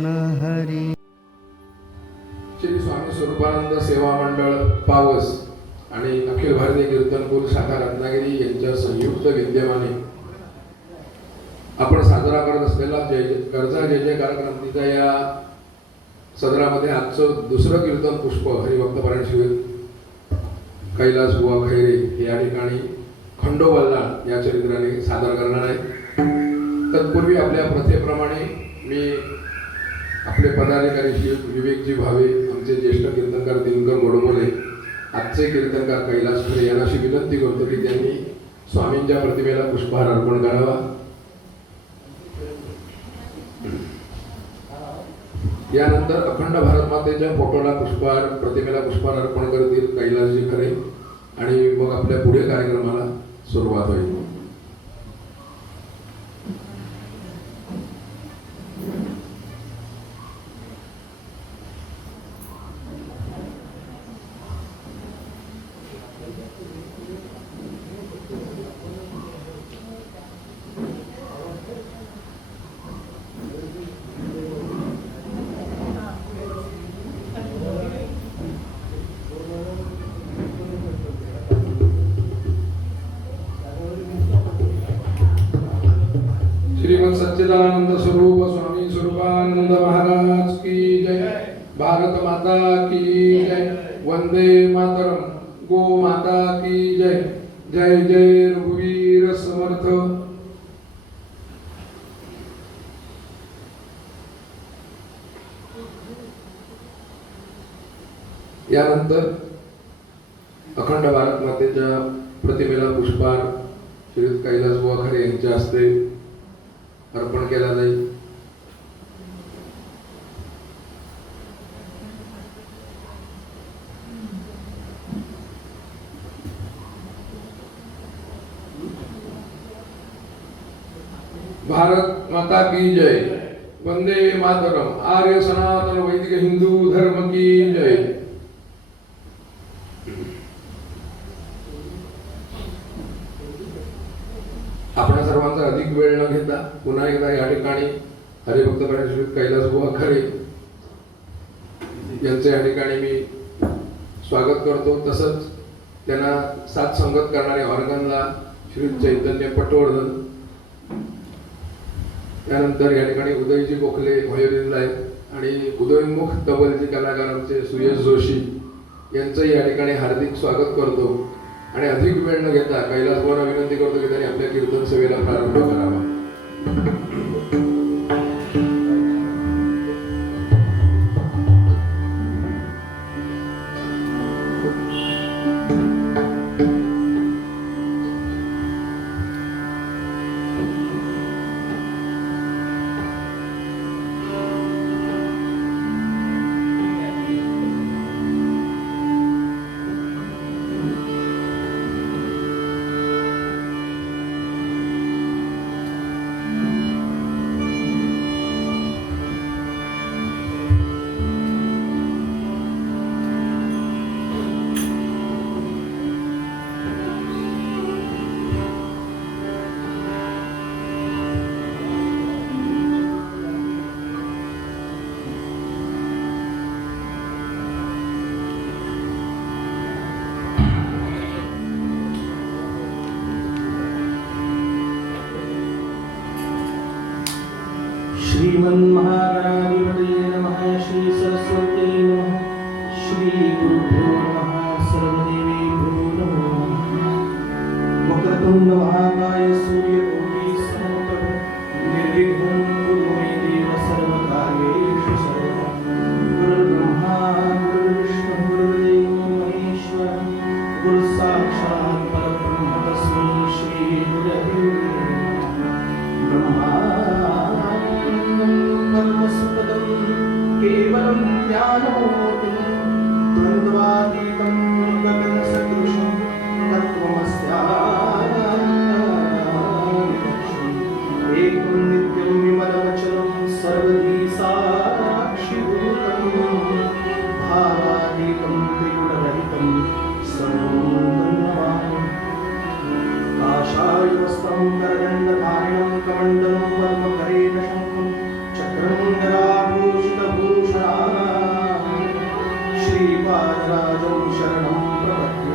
कृष्ण हरी. श्री स्वामी स्वरूपानंद सेवा मंडळ पावस आणि अखिल भारतीय कीर्तनपूर शाखा रत्नागिरी यांच्या संयुक्त विद्यमाने आपण साजरा करत असलेला कर्जा जय जयकार क्रांतीच्या या सदरामध्ये आजचं दुसरं कीर्तन पुष्प हरिभक्तपरायण शिबिर कैलास बुवा खैरे या ठिकाणी खंडोबल्ला या चरित्राने सादर करणार आहे. तत्पूर्वी आपल्या प्रथेप्रमाणे मी आपले पदाधिकारी श्री विवेकजी भावे, आमचे ज्येष्ठ कीर्तनकार दिनकर गोडबोले, आजचे कीर्तनकार कैलास खैरे यांना अशी विनंती करतो की त्यांनी स्वामींच्या प्रतिमेला पुष्पहार अर्पण करावा. यानंतर अखंड भारत मातेच्या फोटोला पुष्पहार, प्रतिमेला पुष्पहार अर्पण करतील कैलासजी खरे आणि मग आपल्या पुढे कार्यक्रमाला सुरुवात होईल. श्रीमद सच्चिदानंद स्वरूप स्वामी स्वरूपानंद महाराज की जय. भारत माता की जय. वंदे मातरम. गो माता की जय. जय जय रघुवीर समर्थ. यानंतर अखंड भारत मातेच्या प्रतिमेला पुष्पहार श्री कैलास बुवा खरे यांच्या हस्ते अर्पण केला जाईल. भारत माता की जय. वंदे मातरम. आर्य सनातन वैदिक हिंदू धर्म की जय. आपल्या सर्वांचा अधिक वेळ न घेता पुन्हा एकदा या ठिकाणी हरिभक्तपरायण श्री कैलास बुवा खरे यांचे या ठिकाणी मी स्वागत करतो. तसंच त्यांना साथ संगत करणारे ऑर्गनला श्री चैतन्य पटवर्धन, त्यानंतर या ठिकाणी उदयजी गोखले व्हायोलिनला आहेत आणि उदयोन्मुख तबलचे कलाकार आमचे सुयश जोशी यांचंही या ठिकाणी हार्दिक स्वागत करतो. आणि अधिक वेळ न घेता कैलास बुवांना विनंती करतो की त्यांनी आपल्या कीर्तन सेवेला प्रारंभ करावा. श्रीमन्महागणाधिपतये नमः. श्री सरस्वत्यै नमः. श्री गुरुभ्यो नमः. सर्वदेवेभ्यो नमः. वक्रतुण्ड महाकाय सूर्यकोटि समप्रभ निर्विघ्नं कुरु मे देव सर्वकार्येषु सर्वदा. गुरुर्ब्रह्मा गुरुर्विष्णुः गुरुर्देवो महेश्वरः. गुरुसाक्षात् परब्रह्म तस्मै श्री गुरवे नमः. परमसुखदं केवलं ज्ञानमूर्तिं द्वन्द्वातीतं गगनसदृशं तत्त्वमस्याम्. एकं नित्यं विमलमचलं सर्वधी साक्षिभूतं भावातीतं त्रिगुणरहितं सर्वं. काषाय वस्त्रं करदण्डधारिणं कमण्डलं पद्मकरेण शङ्खं चक्रं गदाभूषणं श्रीपादराजं शरणं प्रपद्ये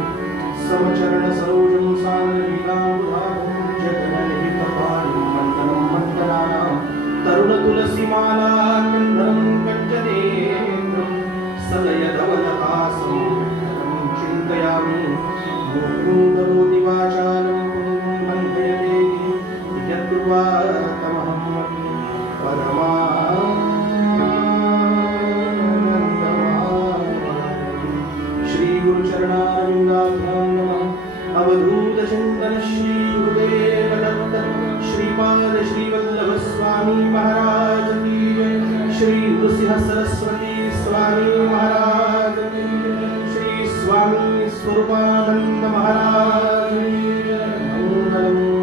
समचरणसरोजं सान्द्रलीलाबुधारं जगन्निहितपाणिं मण्डनं मण्डनानां तरुणतुलसीमाला कन्धरं कञ्चनेत्रं सदयधवलहासं चिन्तयामि मुकुन्दबोधिवाचालं लङ्घयते यद्वातमहं श्रीगुरुचरणारविन्दाभ्यां नमः अवधूतचिन्तन श्रीगुरुदेव दत्त श्रीपाद श्रीवल्लभ स्वामी महाराज की जय श्री नृसिंह सरस्वती स्वामी महाराज की जय श्री स्वामी स्वरूपानंद महाराज की जय मंगलम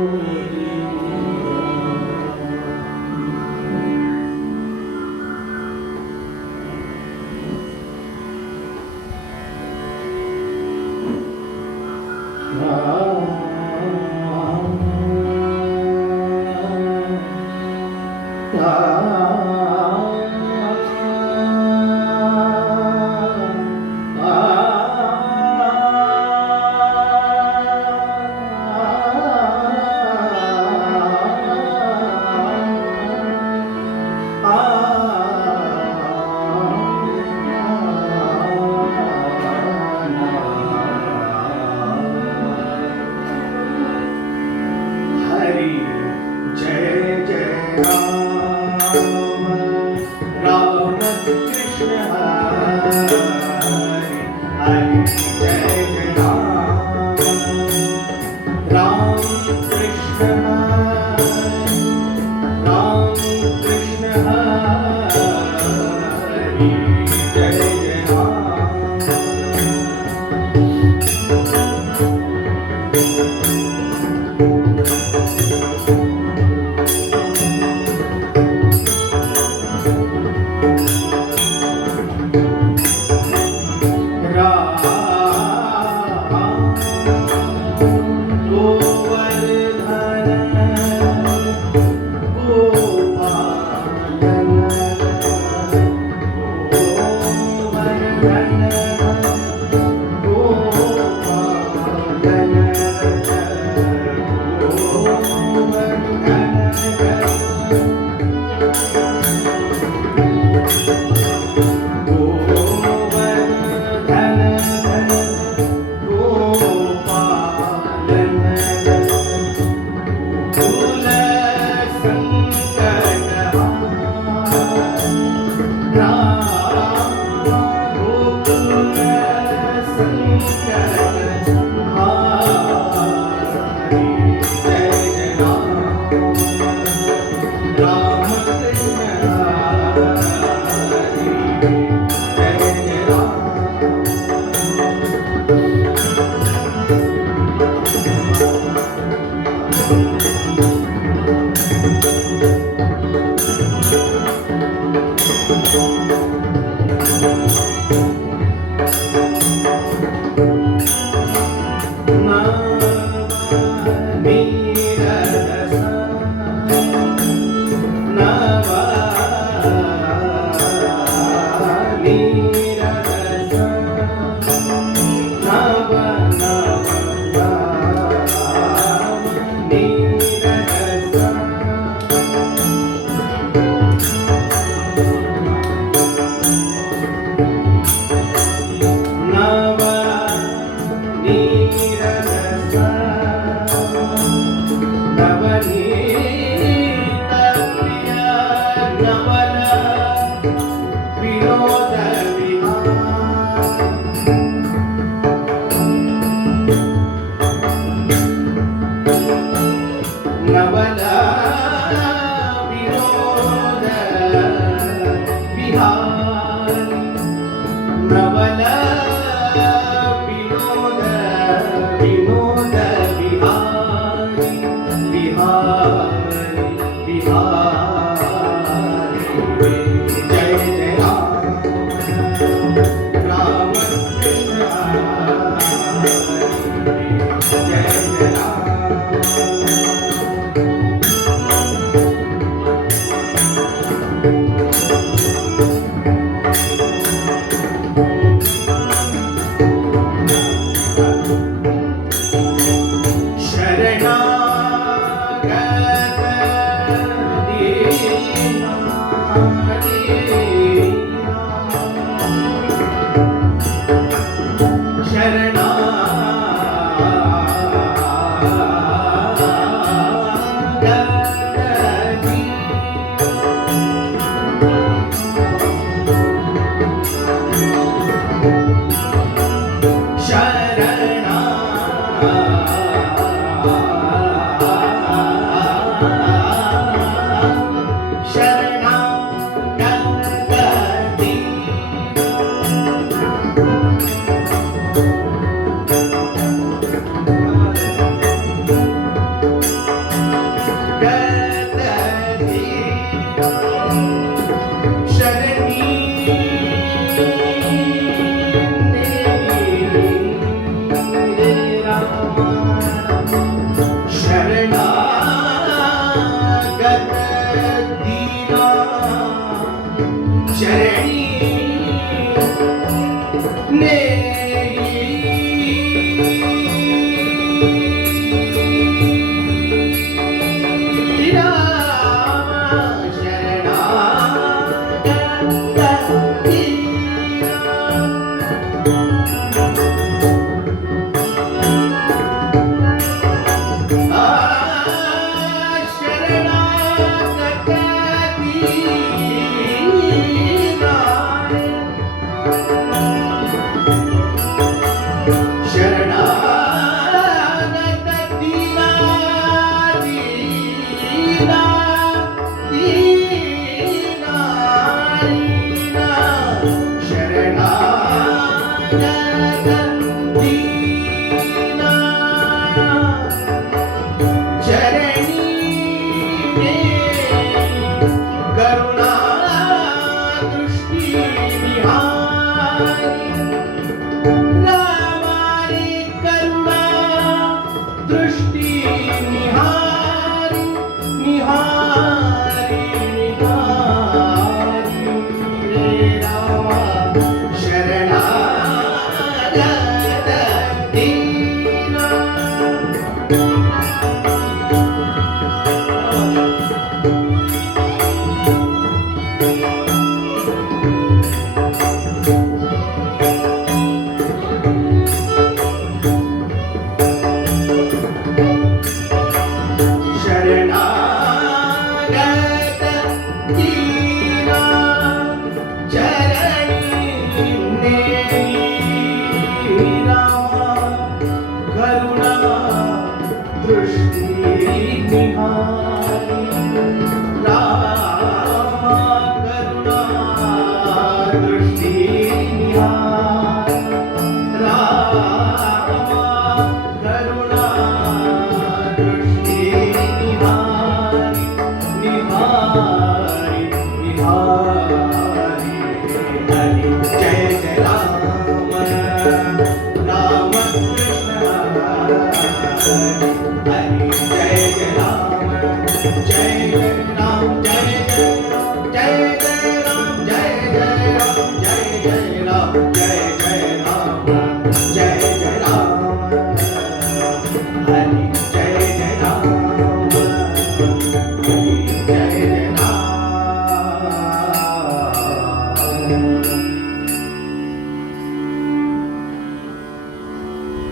चरणी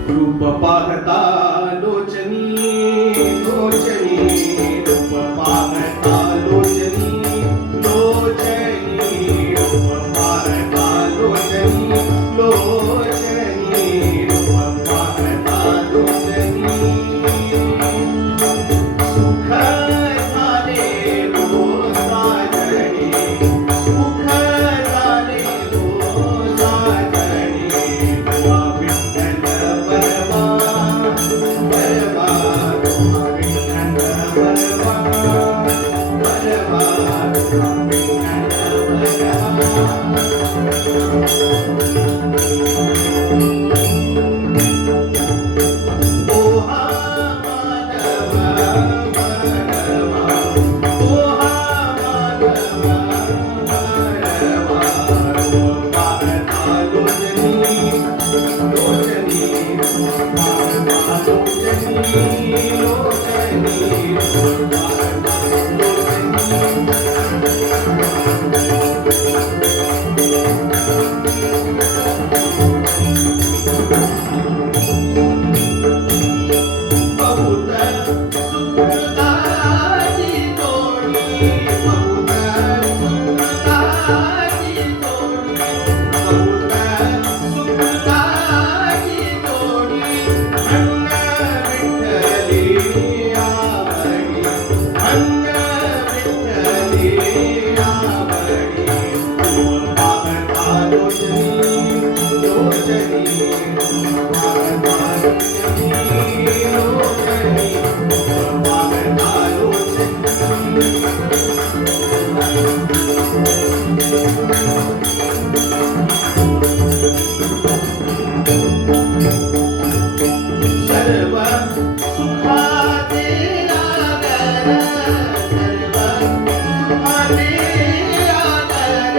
रूप पाहता लोचनी लोचनी रूप पाहता लोचनी लोचनी रूप पाहता लोचनी लोचनी रूप पाहता लोचनी सुख झाले रो साजणी सुख झाले रो साजणी विठ्ठल परवा परवा विठ्ठल परवा परवा ओहा माधव परवा ओहा माधव परवा पाहता लोचनी लोचनी पाहता लोचनी लोचनी पाहता बहुत सुखदाची तोडी बहुत सुखदाची तोडी बहुत सुखदाची तोडी अन्न विठ्ठली आवडी अन्न विठ्ठली आवडी पाहता लोचनी लोचनी पाहता लोचनी लोचनी पाहता लोचनी सर्व सुखाचे आगर सर्व सुखाचे आगर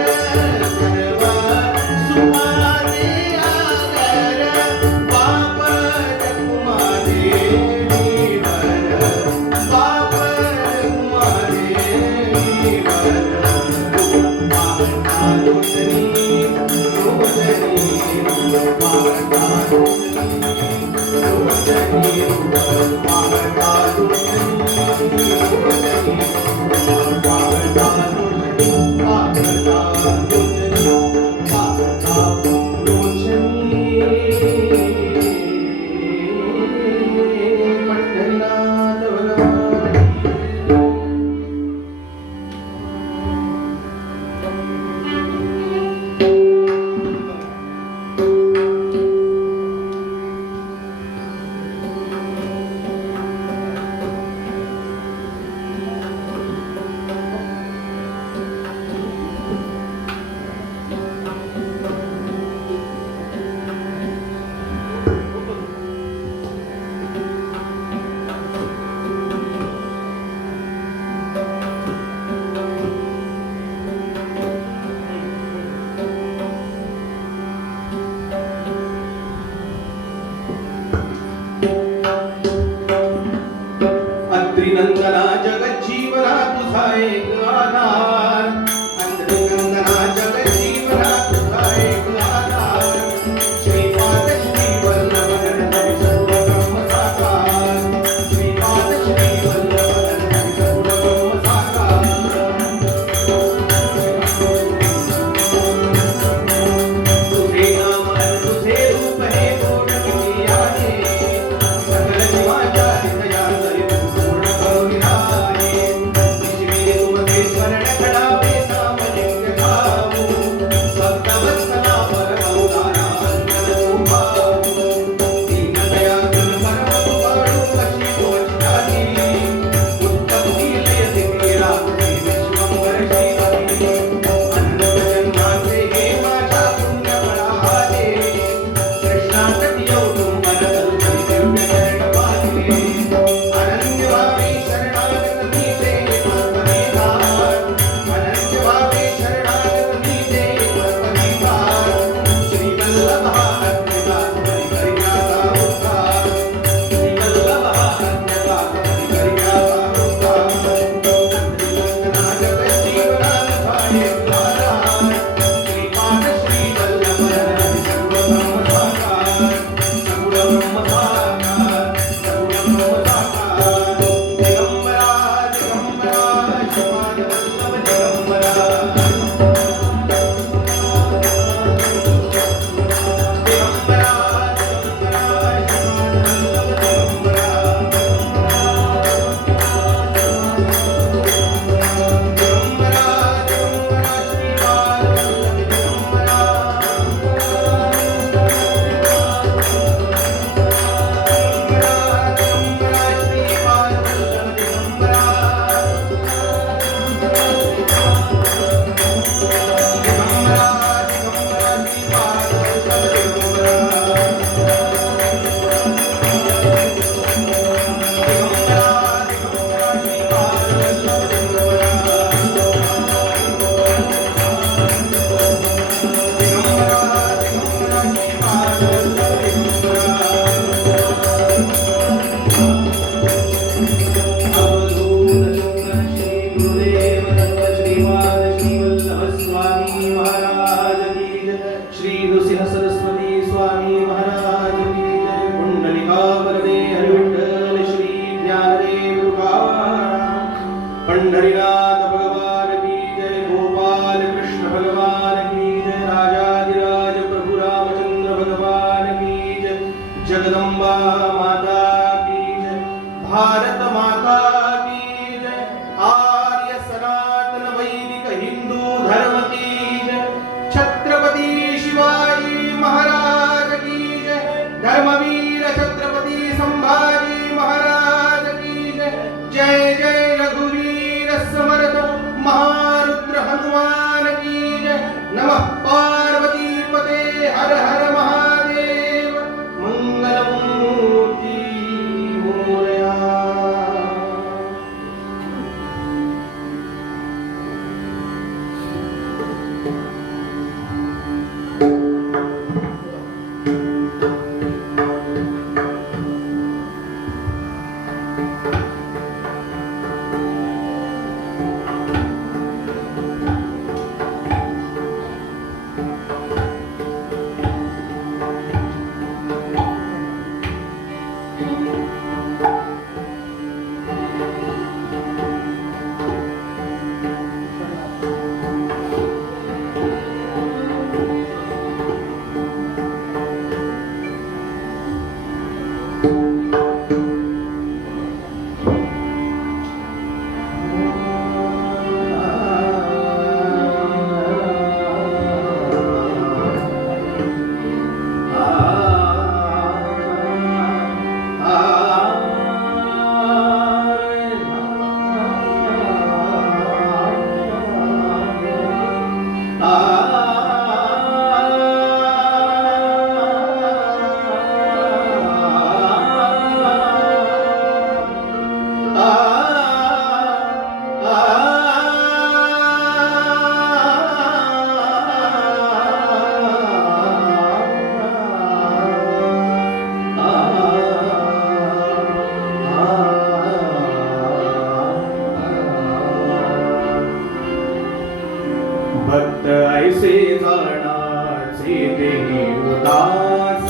जाणाचे देही उदास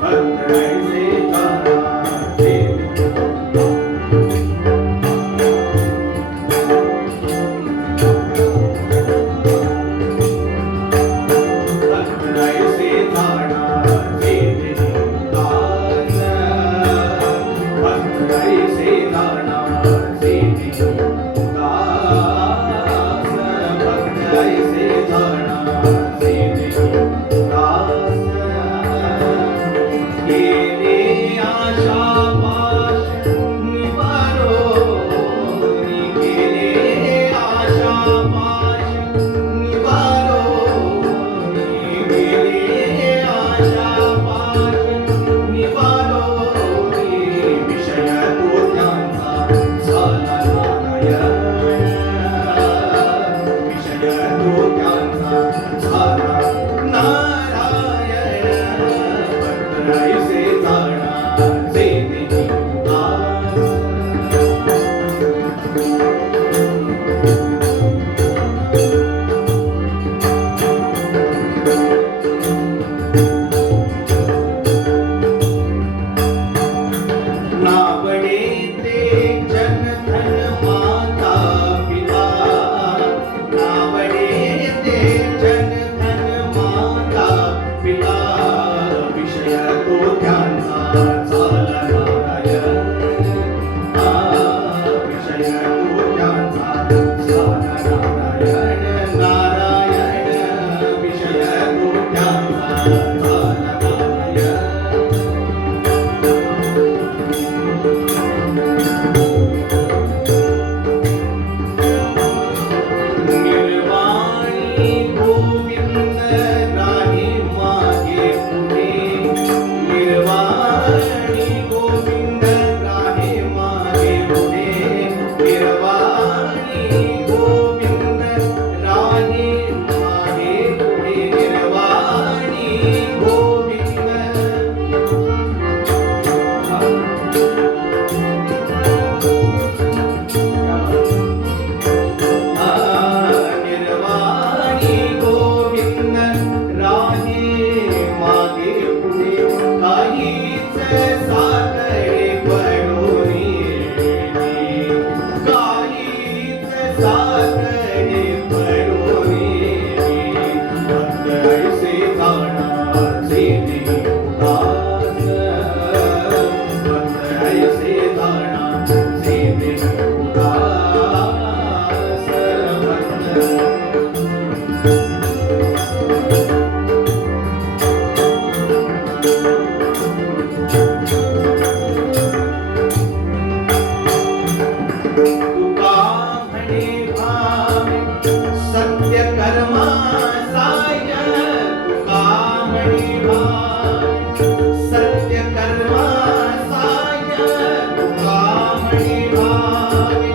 भक्त ऐसे जाणाचे भक्त ऐसे जाणाचे देही उदास भक्त ऐसे जाणाचे देही उदास भक्त ऐसे जाणाचे देही उदास गेले आशा पाश निवारोनी गेले आशा पाश निवारोनी गेले आशा पाश निवारोनी विषय तो त्यांचा झाला नारायण विषय तो त्यांचा झाला नारायण भक्त ऐसे जाणाचे देही उदास नावडे ते जनधन माता पिता नावडे ते जनधन माता पिता विषय तो त्यांचा झाला नारायण विषय तो त्यांचा झाला नारायण नारायण विषय तो त्यांचा झाला नारायण निर्वाणी गोविंद राही मागे पुढे निर्वाणी गोविंद राही मागे पुढे निर्वाणी गोविंद राही मागे पुढे निर्वाणी गोविंद निर्वाणी गोविंद राहे मागे पुढे काहीच साखरे पडोरी काहीच साखरे पडोरी भक्त ऐसे जाणाचे देही उदास भक्त ऐसे जाणाचे देही उदास भक्त तुका म्हणे भावे सत्य कर्मा साय तुका म्हणे भावे सत्य कर्मा साय तुका म्हणे भावे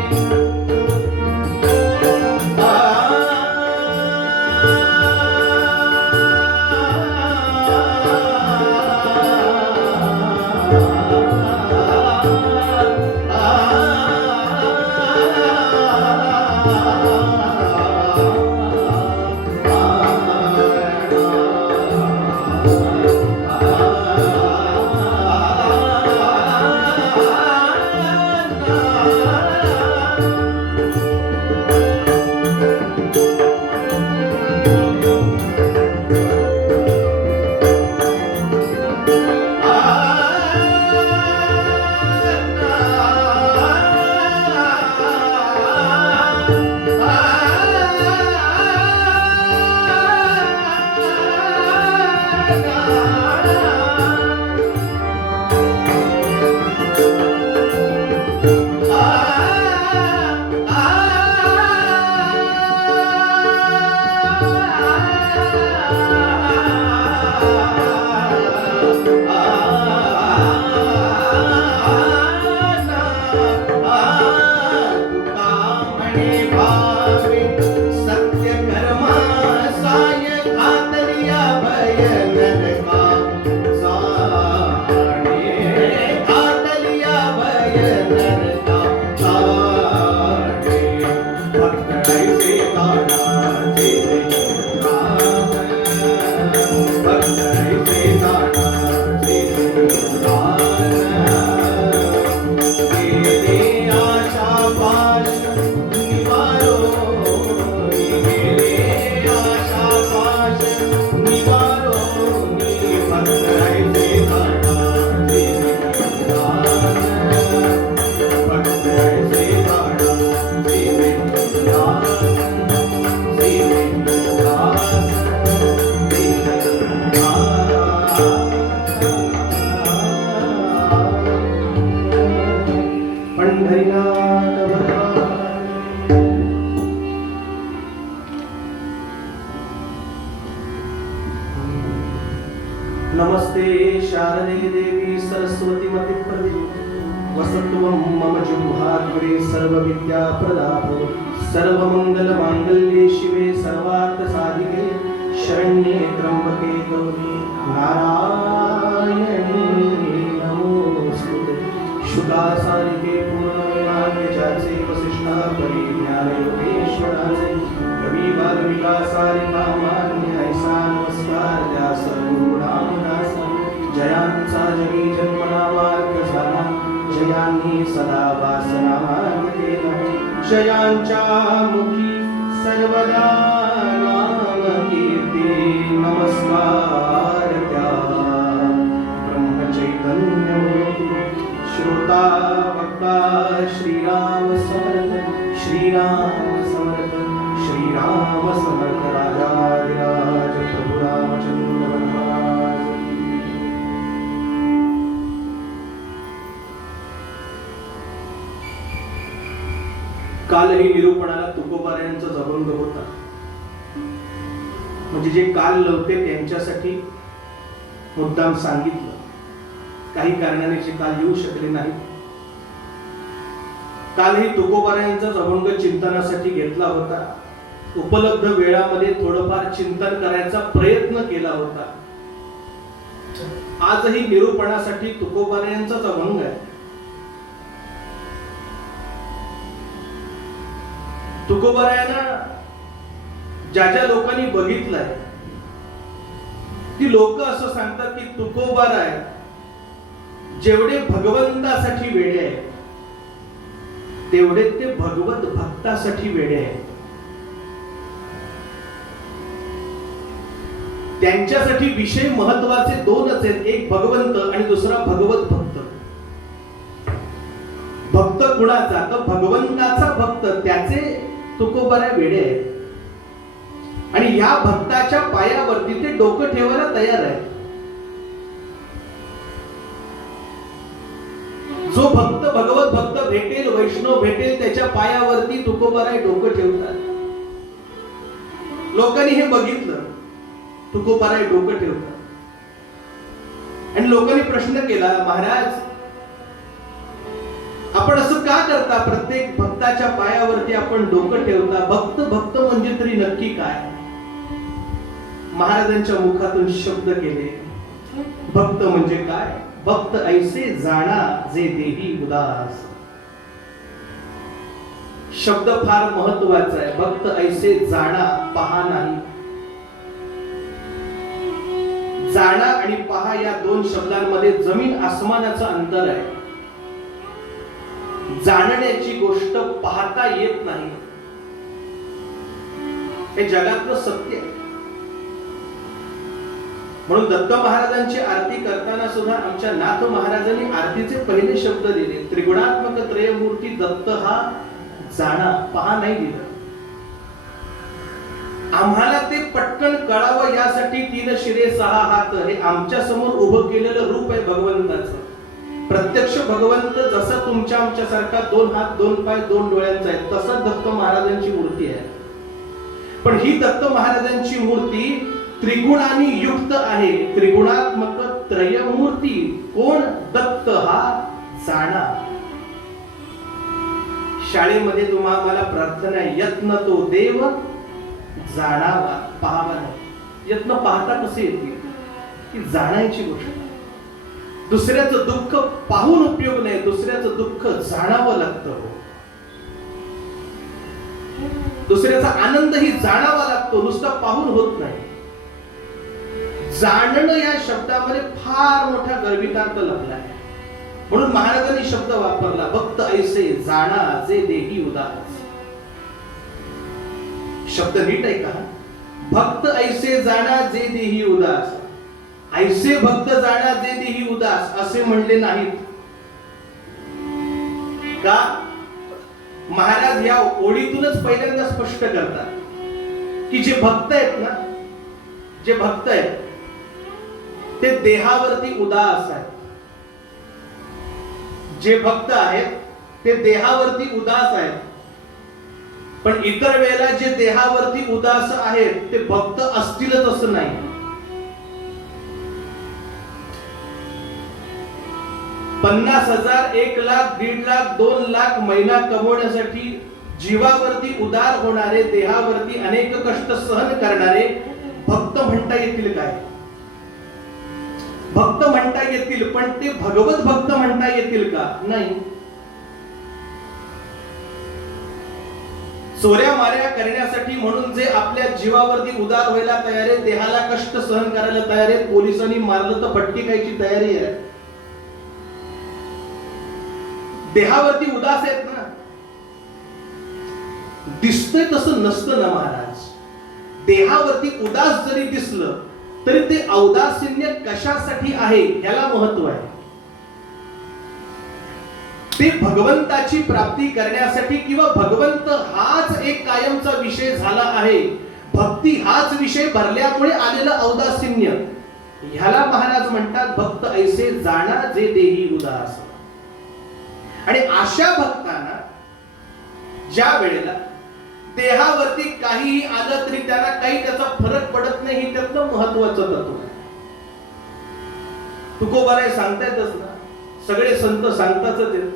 नमस्ते शारदे देवी सरस्वती मते वसत्वं मम जिह्वाग्रे सर्वविद्याप्रदाभव सर्वमङ्गलमाङ्गल्ये शिवे सर्वार्थसाधिके शरण्ये त्र्यम्बके गौरी नारायणी नमोस्तुते शुकासारिके पूर्णमेवान्यजाचे वसिष्ठा परिज्ञानयोगेश्वराचे कवी वाल्मिकासारिका मान्य ऐसा नमस्कार द्या सर्वगुणादास जयांचा जगी जन्मना मार्ग झाला जयांनी सदा वासना मार्ग केला जयांच्या मुखी सर्वदा नाम कीर्ती नमस्कार त्या ब्रह्मचैतन्य श्रोता वक्ता श्रीराम समर्थ श्रीराम समर्थ श्रीराम समर्थ राजाधिराज प्रभु रामचंद्र महाराज की। कालही निरूपणाला तुकोबारायांचा जबंग होता, म्हणजे जे काल नव्हते त्यांच्यासाठी मुद्दाम सांगितलं. काही कारणाने जे काल येऊ शकले नाही, कालही तुकोबारायांचा जबंग चिंतनासाठी घेतला होता. उपलब्ध वेळामध्ये थोडंफार चिंतन करायचा प्रयत्न केला होता. आजही निरूपणासाठी तुकोबारायांचाच अभंग आहे. तुकोबारायांना ज्या ज्या लोकांनी बघितलंय ती लोक असं सांगतात की तुकोबाराय जेवढे भगवंतासाठी वेडे आहेत तेवढे ते भगवत भक्तासाठी वेडे आहेत. त्यांच्यासाठी विषय महत्वाचे दोनच आहेत, एक भगवंत आणि दुसरा भगवत भक्त. भक्त कुणाचा? तर भगवंताचा भक्त, त्याचे तुकोबाराय वेडे आहेत. आणि या भक्ताच्या पायावरती ते डोकं ठेवायला तयार आहे. जो भक्त भगवत भक्त भेटेल, वैष्णव भेटेल, त्याच्या पायावरती तुकोबाराय डोकं ठेवतात. लोकांनी हे बघितलं, तुकोबाराय डोकं ठेवतात. आणि लोकांनी प्रश्न केला, महाराज आपण असं का करता? प्रत्येक भक्ताच्या पायावरती आपण डोकं ठेवता. भक्त भक्त म्हणजे तरी नक्की काय? महाराजांच्या मुखातून शब्द केले, भक्त म्हणजे काय? भक्त ऐसे जाणा जे देही उदास. शब्द फार महत्वाचा आहे. भक्त ऐसे जाणा, पहा नाही. जाणा आणि पहा या दोन शब्दांमध्ये जमीन आसमानाचं अंतर आहे. जाणण्याची गोष्ट पाहता येत नाही, हे जगातलं सत्य आहे. म्हणून दत्त महाराजांची आरती करताना सुद्धा आमच्या नाथ महाराजांनी आरतीचे पहिले शब्द दिले, त्रिगुणात्मक त्रयमूर्ती दत्त हा जाणा, पहा नाही दिलं. आम्हाला ते पटकन कळावं यासाठी 3 शिरे 6 हात हे आमच्या समोर उभं केलेलं रूप आहे भगवंताचं. प्रत्यक्ष भगवंत जसा तुमच्या आमच्या सारखा 2 हात 2 पाय 2 डोळ्यांचा आहे, तसा दत्त महाराजांची मूर्ती आहे. पण ही दत्त महाराजांची मूर्ती त्रिगुणांनी युक्त आहे. त्रिगुणात्मक त्रयमूर्ती कोण? दत्त हा जाणा. शाळेमध्ये तुम्हाला प्रार्थना आहे, यत्न तो देव जाणावा, पाहावा नाही. यत्न पाहता कसे येतील? की जाणायची गोष्ट. दुसऱ्याचं दुःख पाहून उपयोग नाही, दुसऱ्याचं दुःख जाणावं लागतं. दुसऱ्याचा आनंदही जाणावा लागतो, नुसता पाहून होत नाही. जाणणं या शब्दामध्ये फार मोठा गर्भितार्थ लागलाय. म्हणून महाराजांनी शब्द वापरला, भक्त ऐसे जाणा जे देही उदास. शब्द नीट आहे का? भक्त ऐसे जाणा जे देही उदास. ऐसे भक्त जाणा जे देही उदास असे म्हणले नाहीत का? महाराज या ओळीतूनच पहिल्यांदा स्पष्ट करतात की जे भक्त आहेत ना, जे भक्त आहेत ते देहावरती उदास आहेत. जे भक्त आहेत ते देहावरती उदास आहेत. पण इतर वेळेला जे देहावरती उदास आहेत ते भक्त असतीलच असं नाही. 50,000, 1,00,000, 1,50,000, 2,00,000 महिना कमवण्यासाठी जीवावरती उदार होणारे, देहावरती अनेक कष्ट सहन करणारे भक्त म्हणता येतील काय? भक्त म्हणता येतील, पण ते भगवत भक्त म्हणता येतील का? नाही. चोऱ्या माऱ्या करण्यासाठी म्हणून जे आपल्या जीवावरती उदार व्हायला तयार आहे, देहाला कष्ट सहन करायला तयार आहे, पोलिसांनी मारलं तर फटके खायची तयारी आहे, देहावरती उदास आहेत ना. दिसतंय तसं नसतं ना महाराज. देहावरती उदास जरी दिसलं तरी ते औदासीन्य कशासाठी आहे ह्याला महत्व आहे. ते भगवंताची प्राप्ती करण्यासाठी किंवा भगवंत हाच एक कायमचा विषय झाला आहे, भक्ती हाच विषय भरल्यामुळे आलेलं औदासीन्य, ह्याला महाराज म्हणतात भक्त ऐसे जाणा जे देही उदास. आणि अशा भक्तांना ज्या वेळेला देहावरती काहीही आलं तरी त्यांना काही त्याचा फरक पडत नाही, हे त्यातलं महत्वाचं तत्व आहे. तुकोबाराय सांगतायतच ना, सगळे संत सांगतातच आहेत.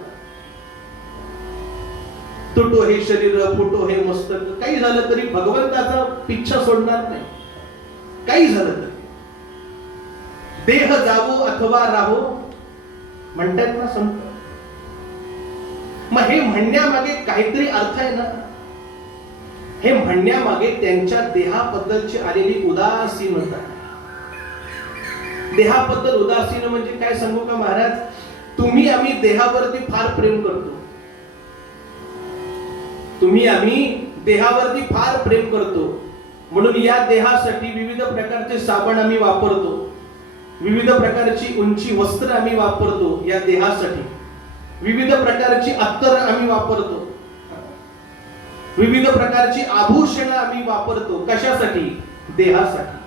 तुटो हे शरीर, फुटो हे मस्तक, काही झालं तरी भगवंताचा पिच्छा सोडणार नाही. काही झालं तरी देह जावो अथवा राहो म्हणतात ना संत. मग हे म्हणण्यामागे काहीतरी अर्थ आहे ना. हे म्हणण्यामागे त्यांच्या देहाबद्दलची आलेली उदासीनता. देहाबद्दल उदासीन म्हणजे काय सांगू का महाराज, तुम्ही आम्ही देहावरती फार प्रेम करतो. तुम्ही आम्ही देहावरती फार प्रेम करतो, म्हणून या देहासाठी विविध प्रकारचे साबण आम्ही वापरतो, विविध प्रकारची उंची वस्त्र आम्ही वापरतो. या देहासाठी विविध प्रकारची अत्तर आम्ही वापरतो, विविध प्रकारची आभूषणं आम्ही वापरतो. कशासाठी? देहासाठी.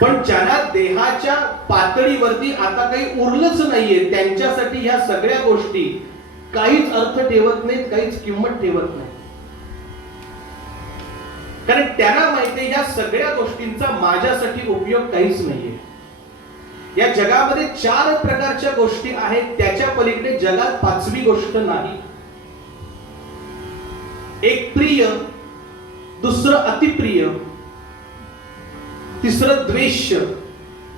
पण ज्यांना देहाच्या पातळीवरती आता काही उरलंच नाहीये, त्यांच्यासाठी ह्या सगळ्या गोष्टी काहीच अर्थ ठेवत नाहीत, काहीच किंमत ठेवत नाही. कारण त्यांना माहिती या सगळ्या गोष्टींचा माझ्यासाठी उपयोग काहीच नाहीये. या जगामध्ये 4 प्रकारच्या गोष्टी आहेत, त्याच्या पलीकडे जगात 5वी गोष्ट नाही. एक प्रिय, दुसरं अतिप्रिय, तिसरं द्वेष्य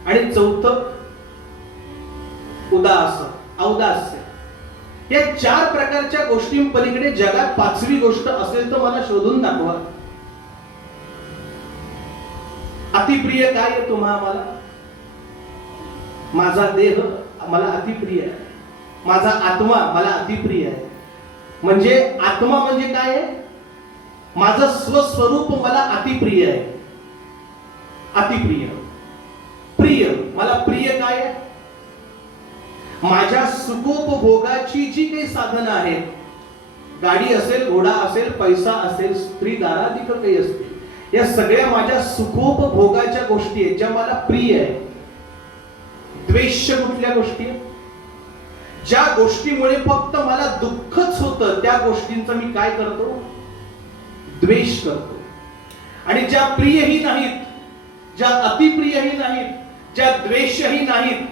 आणि चौथं उदास, औदास्य. या 4 प्रकारच्या गोष्टींपलीकडे जगात 5वी गोष्ट असेल तर मला शोधून दाखवा. अतिप्रिय काय आहे तुम्हाला? माझा देह मला अतिप्रिय आहे, माझा आत्मा मला अतिप्रिय आहे. म्हणजे आत्मा म्हणजे काय आहे? माझं स्वस्वरूप मला अतिप्रिय आहे. अतिप्रिय. प्रिय, मला प्रिय काय आहे? माझ्या सुखोपभोगाची जी काही साधनं आहेत, गाडी असेल, घोडा असेल, पैसा असेल, स्त्री दाराधिक काही असते, या सगळ्या माझ्या सुखोपभोगाच्या गोष्टी आहेत ज्या मला प्रिय आहे. द्वेष्य कुठल्या गोष्टी? ज्या गोष्टीमुळे फक्त मला दुःखच होतं त्या गोष्टींचा मी काय करतो? द्वेष करतो. आणि ज्या प्रियही नाहीत, ज्या अतिप्रियही नाहीत, ज्या द्वेषही नाहीत,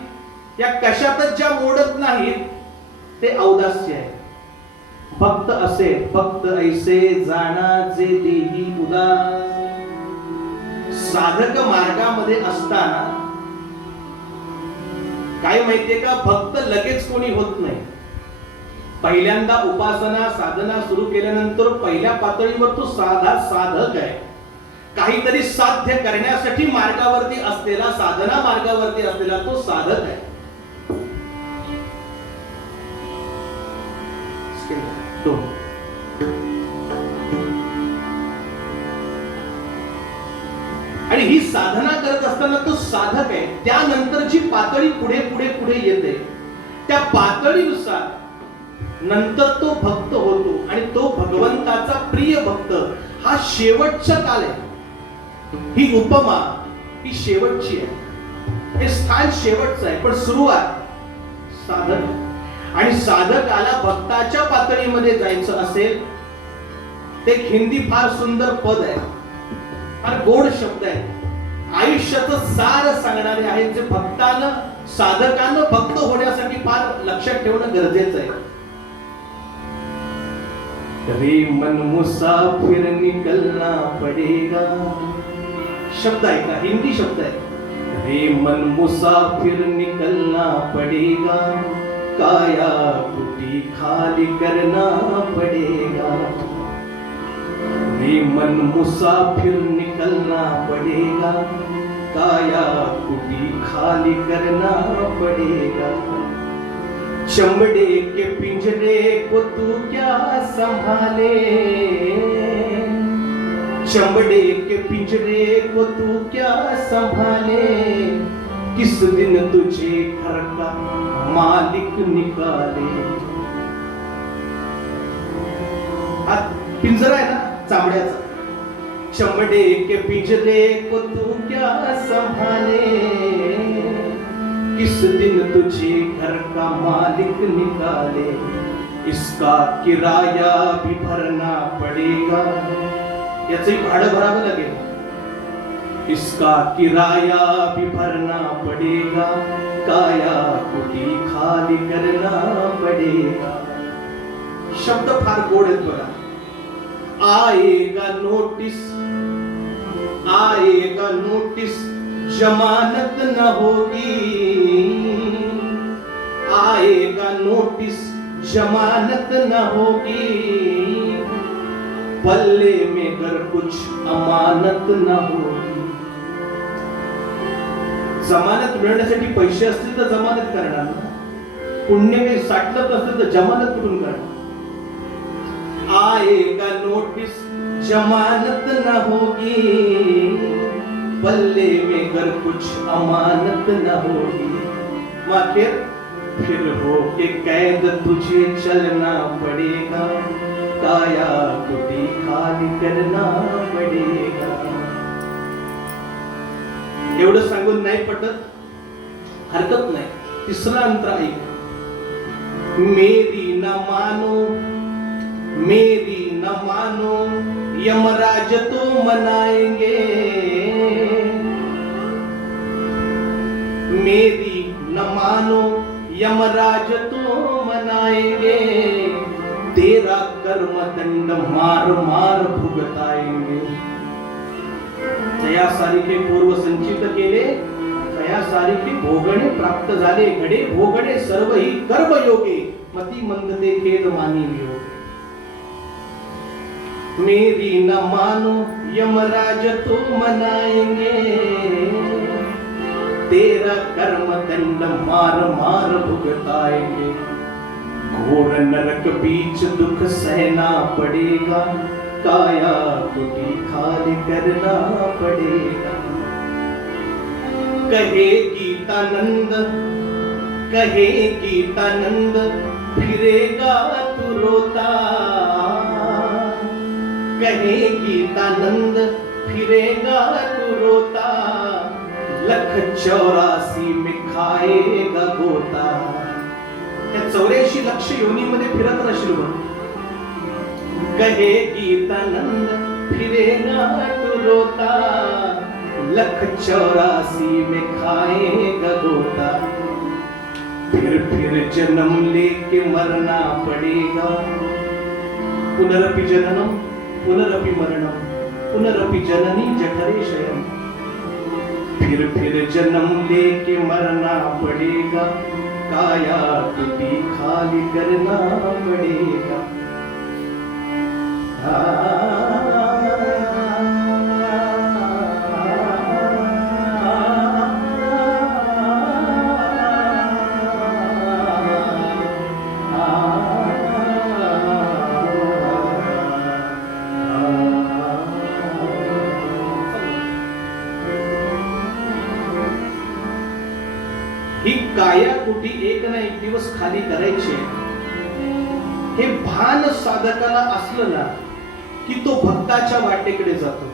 या कशातच ज्या मोडत नाहीत, ते औदास्य आहे. भक्त असे, भक्त ऐसे जाणा जे देही उदास. साधक मार्गामध्ये असताना काय माहितीये का, भक्त लगेच कोणी होत नाही. पहिल्यांदा उपासना साधना सुरू केल्यानंतर पहिल्या पातळीवर तो साधा साधक आहे. काहीतरी साध्य करण्यासाठी मार्गावरती असलेला, साधना मार्गावरती असलेला तो साधक आहे. आणि ही साधना करत असताना तो साधक आहे. त्यानंतर जी पातळी पुढे पुढे पुढे येते, त्या पातळीनुसार नंतर तो भक्त होतो. आणि तो भगवंताचा प्रिय भक्त हा शेवटचा काल आहे. ही उपमा ही शेवटची आहे. हे स्थान शेवटचं आहे, पण सुरुवात साधक. आणि साधकाला भक्ताच्या पातळीमध्ये जायचं असेल, ते हिंदी फार सुंदर पद आहे, फार गोड शब्द आहे, आयुष्याचं सार सांगणारे आहेत, जे भक्तानं साधकानं भक्त होण्यासाठी फार लक्षात ठेवणं गरजेचं आहे. रे मन मुसाफिर निकलना पडेगा, शब्द आहे का, हिंदी शब्द आहे. रे मन मुसाफिर निकलना पडेगा, काया कुटी खाली करना पडेगा. रे मन मुसाफिर निकलना पडेगा, काया कुटी खाली करना पडेगा. चमड़े के पिंजरे को तू क्या संभाले, चमड़े के पिंजरे को तू क्या संभाले, किस दिन तुझे घर का मालिक निकाले. हा पिंजरा आहे ना चामड्याचा. चमड़े के पिंजरे को तू क्या संभाले, किस दिन तुझे घर का मालिक निकाले. इसका किराया भी भरना पड़ेगा, याचंही भाडं भरावं लागेल. इसका किराया भी भरना पड़ेगा, काया कुटी खाली करना पड़ेगा. शब्द फार गोड आहेत बघा. आएगा नोटिस, आएगा नोटिस, जमानत न होगी. आएगा नोटिस, जमानत न होगी. पल्ले में अगर कुछ अमानत न होगी. जमानत मिळण्यासाठी पैसे असतील तर जमानत करणार ना. पुण्य काही साठलत असतील तर जमानत कुठून करणार. आएगा नोटिस, जमानत न होगी. पल्ले में अगर कुछ अमानत न होगी. माखिर फिर हो के कैद तुझे चलना पड़ेगा, काया कुटी खाली करना पड़ेगा. एवढं सांगून नाही पटत, हरकत नाही. तिसरा अंतर ऐक. मेरी न मानो, मेरी न मानो, यमराज तो मनाएंगे. मेरी न मानो, यमराज तो मनाएंगे. तेरा कर्म दंड मार मार भुगताएंगे. तयासारिखे पूर्व संचित केले, तयासारिखे भोगणे प्राप्त झाले. घडे भोगणे सर्व ही कर्मयोगे, मती मंदते खेद मानी वियोगे. मेरी न मानो, यमराज तो मनाएंगे. तेरा कर्म दंड मार मार भुगताएंगे. घोर नरक बीच दुख सहना पड़ेगा, काया कुटी खाली करना पड़ेगा. कहे गीतानंद, कहे गीतानंद, फिरेगा तू रोता. कहे गीतानंद, फिरेगा तू रोता. 184 में खाएगा गोता. त्या 84 लक्ष योनीमध्ये फिरत राहशील बघ. कहे गीतानंद, फिरेगा तू रोता. 184 में खाएगा गोता. फिर जन्म लेके मरना पड़ेगा. पुनरपि जननम, पुनरपि मरणम, पुनरपि जननी जठरे शयन. फिर जन्म लेके मरना पड़ेगा, काया कुटी खाली करना पड़ेगा. ही काया कुटी एक ना एक दिवस खाली करायची. हे भान साधकाला असलं ना की तो भक्ताच्या वाटेकडे जातो.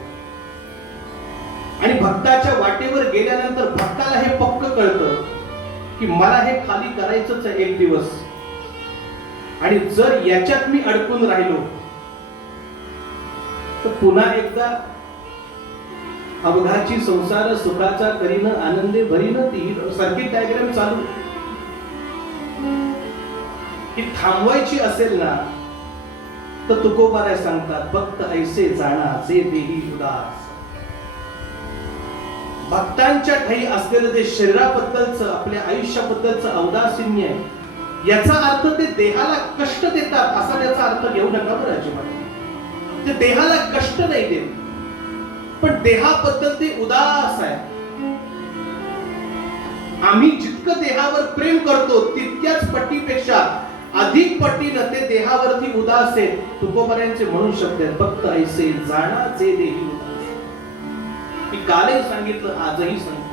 आणि भक्ताच्या वाटेवर गेल्यानंतर भक्ताला हे पक्क कळतं की मला हे खाली करायचंच आहे एक दिवस. आणि जर याच्यात मी अडकून राहिलो तर पुन्हा एकदा अवघाची संसार सुखाचा करीन आनंदे भरीन ती सर्किट डायग्राम चालू. की थांबवायची असेल ना तर तुकोबाराय सांगतात भक्त ऐसे जाणा जे देही उदास. भक्तांच्या ठाई असलेलं जे शरीराबद्दलचं आपल्या आयुष्याबद्दलचं औदासीन्य आहे, याचा अर्थ ते देहाला कष्ट देतात असा त्याचा अर्थ घेऊ नका बरं अजिबात. ते देहाला कष्ट नाही देत, पण देहाबद्दल ते उदास आहे. आम्ही जितकं देहावर प्रेम करतो तितक्याच पटीपेक्षा अधिक पटीनं ते देहावरती उदास आहे. तुकोबारायांचे म्हणून शब्द आहेत भक्त ऐसे जाणा जे देही उदास. मी कालही सांगितलं, आजही सांगतो.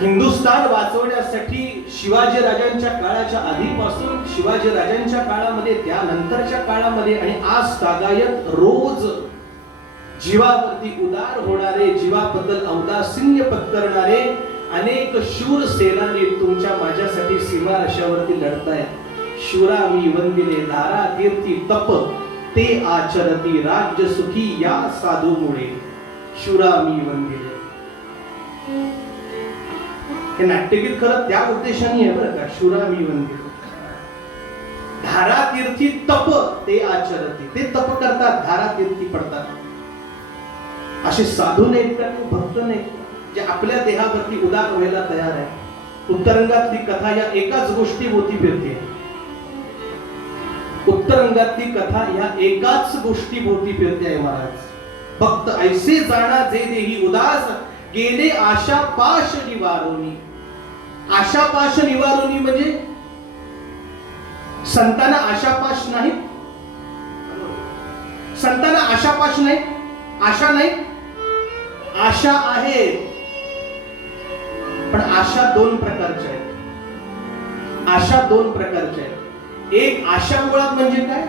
हिंदुस्थान वाचवण्यासाठी शिवाजी राजांच्या काळाच्या आधीपासून, शिवाजी राजांच्या काळामध्ये, त्यानंतरच्या काळामध्ये आणि आज तागायत रोज जीवावरती उदार होणारे, जीवाबद्दल औदासीन्य पत्करणारे अनेक शूर सेनानी तुमच्या माझ्यासाठी सीमा रशावरती लढतायत. शूरा मी वंदिले धारा कीर्ती तप ते आचरती राज्य सुखी या साधूमुळे. शूरा मी वंदिले हे नाट्यगीत खरं त्या उद्देशाने आहे बरं का. शूरा मी वंदिले धारा कीर्ती तप ते आचरती, ते तप करतात, धारा कीर्ती पडतात. असे साधू नाहीत का, भक्त नाहीत जे आपल्या देहावरती उदार व्हायला तयार आहे. उत्तरंगातली कथा या एकाच गोष्टी होती फिरते. उत्तरंगातली कथा या एकाच गोष्टी भोवती फिरते आहे महाराज. भक्त ऐसे जाणा जे देही उदास गेले आशा पाश निवारोनी. आशा पाश निवारोनी म्हणजे संतांना आशापाश नाही, संतांना आशापाश नाही, आशा नाही, आशा आहे. पण आशा दोन प्रकारच्या आहेत. आशा दोन प्रकारच्या आहेत. एक आशा मुळात म्हणजे काय,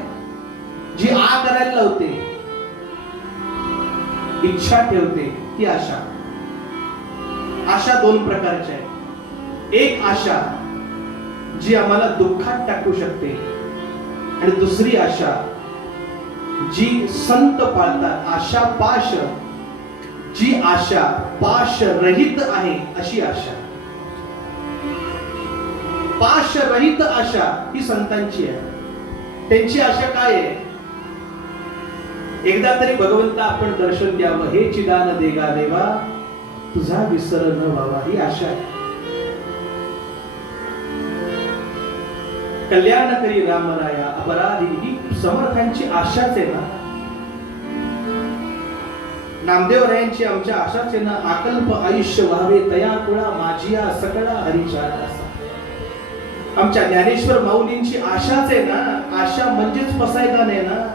जी करायला लावते, इच्छा ठेवते, ती आशा. आशा दोन प्रकारच्या आहेत. एक आशा जी आम्हाला दुःखात टाकू शकते आणि दुसरी आशा जी संत पाळतात. आशा पाश, जी आशा पाश रहित आहे अशी आशा. पाश रहित आशा ही संतांची आहे. त्यांची आशा काय आहे, एकदा तरी भगवंता आपण दर्शन द्यावं, हे चिदान देगा देवा तुझा विसर न व्हावा, ही आशा आहे. कल्याण करी रामराया अपराधी ही समर्थांची आशाच आहे ना. नामदेवरायांची आमच्या आशाच आहे ना. आकल्प आयुष्य व्हावे तया कुळा माझिया सकळा हरिचार असा. आमच्या ज्ञानेश्वर माऊलींची आशाच आहे ना. आशा म्हणजेच फसायला नाही ना.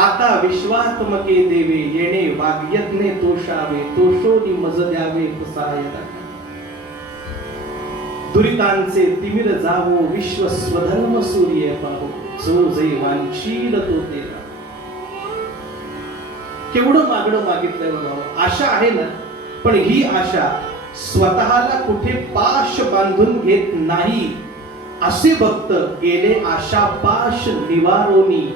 आता विश्वात्मके देवे येणे वाग्यज्ञे तोषावे तोषोनी मज द्यावे सहायता. दुरितांचे तिमिर जावो विश्व स्वधर्म सूर्य पाहो जो जे वांछील तो तेरा. केवढं मागणं मागितलंय बघा. आशा आहे ना, पण ही आशा स्वतःला कुठे पाश बांधून घेत नाही. असे भक्त गेले आशापाश निवारोनी.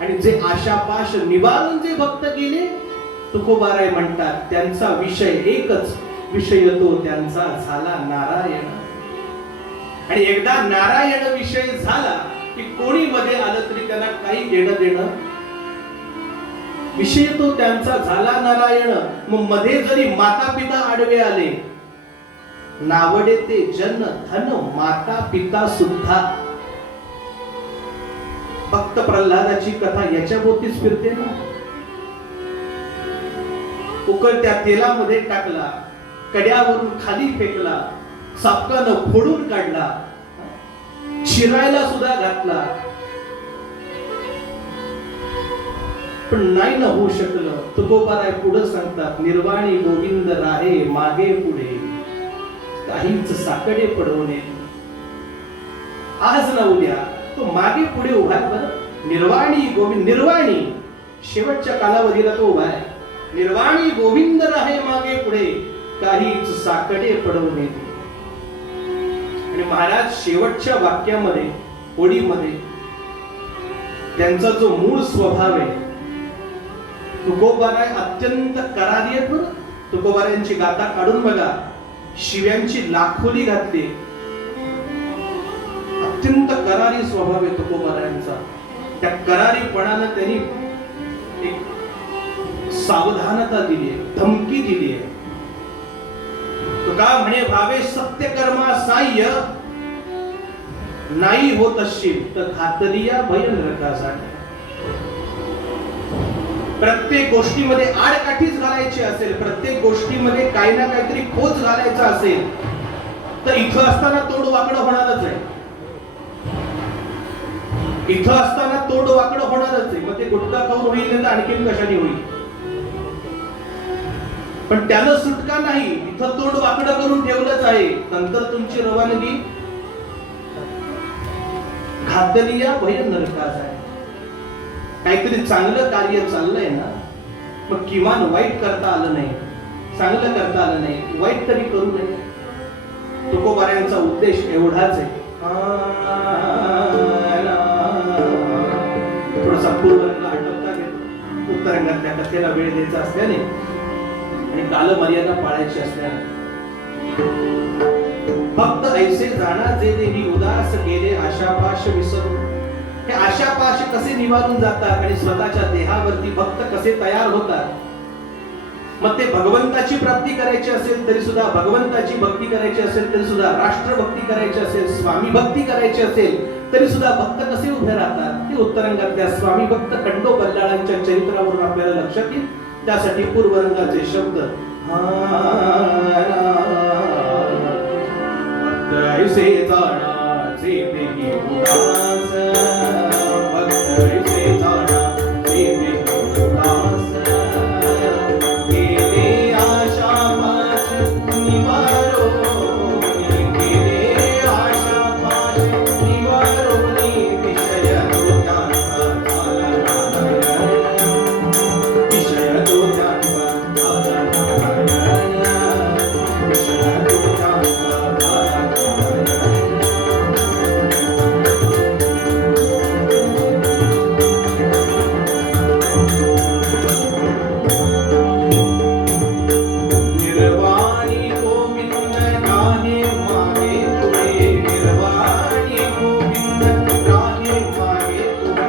आणि जे आशापाश निवारून जे भक्त गेले, तुकोबाराय म्हणतात त्यांचा विषय एकच, विषय तो त्यांचा झाला नारायण. आणि एकदा नारायण विषय झाला की कोणी मध्ये आलं तरी त्यांना काही घेणं देणं. विषय तो त्यांचा झाला नारायण. मग मध्ये जरी माता पिता आडवे आले, नावडे ते जन धन माता पिता सुद्धा. भक्त प्रल्हादाची कथा याच्या भोवतीच फिरते ना. उकळत्या तेलामध्ये टाकला, कड्यावरून खाली फेकला, चापकानं फोडून काढला, चिरायला सुद्धा घातला, पण नाही ना होऊ शकलं. तुकोबाराय पुढे सांगतात निर्वाणी गोविंद राहे मागे पुढे काहीच साकडे पडवणे. आज ना उद्या तो मागे पुढे उभा आहे बरं. निर्वाणी गोविंद, निर्वाणी शेवटच्या कालावधीला तो उभा आहे. निर्वाणी गोविंद राहे मागे पुढे काहीच साकडे पडवणे. आणि महाराज शेवटच्या वाक्यामध्ये, ओळीमध्ये त्यांचा जो मूळ स्वभाव आहे तुकोबाराय अत्यंत करारी आहेत बरं. तुकोबारायांची गाथा काढून बघा, शिव्यांची लाखोली घातली. अत्यंत करारी स्वभाव आहे तुकोबारायांचा. त्या करारीपणानं त्यांनी एक सावधानता दिली आहे, धमकी दिली आहे. तुका म्हणे भावे सत्य कर्मा साह्य, नाही होत असशील तर घातलिया भय नरकासाठी. प्रत्येक गोष्टीमध्ये आडकाठीच घालायची असेल, प्रत्येक गोष्टीमध्ये काही ना काहीतरी खोच घालायचा असेल, तर इथं असताना तोंड वाकडं होणारच आहे. इथं असताना तोंड वाकडं होणारच आहे. मग ते गुटखा खाऊन होईल नाही तर आणखीन कशाने होईल. पण त्यानं सुटका नाही. इथं तोंड वाकडं करून ठेवलंच आहे. नंतर तुमची रवानगी घातलिया भय नरकास आहे. काहीतरी चांगलं कार्य चाललंय ना, मग किमान वाईट करता आलं नाही, चांगलं करता आलं नाही, वाईट तरी करू नये. तुकोबारायांचा उद्देश एवढाच आहे. थोडासा पूर्वरंग आठवता घेतो. उत्तरंगातल्या कथेला वेळ द्यायचा असल्याने आणि कालमर्यादा पाळायची असल्याने, फक्त ऐसे जाणा जे देही उदास गेले आशापाश विसरून. हे आशापाश कसे निवारून जातात आणि स्वतःच्या देहावरती भक्त कसे तयार होतात. मग ते भगवंताची प्राप्ती करायची असेल तरी सुद्धा, भगवंताची भक्ती करायची असेल तरी सुद्धा, राष्ट्रभक्ती करायची असेल, स्वामी भक्ती करायची असेल तरी सुद्धा भक्त कसे उभे राहतात ते उत्तरंगातल्या स्वामी भक्त खंडो बल्लाळांच्या चरित्रावरून आपल्याला लक्षात येईल. त्यासाठी पूर्वरंगाचे शब्द ऐसे जाणा जे देही उदास, भक्त ऐसे जाणा जे देही उदास, गेले आशापाश निवारोनी, गेले आशापाश निवारोनी, विषय दोन्यांचा झाला नारायण, विषय दोन्यांचा झाला नारायण, विषय दोन्यांचा झाला निर्वाणी गोविंद गाणे मागे पुढे, निर्वाणी गोविंद गाणे मागे पुढे.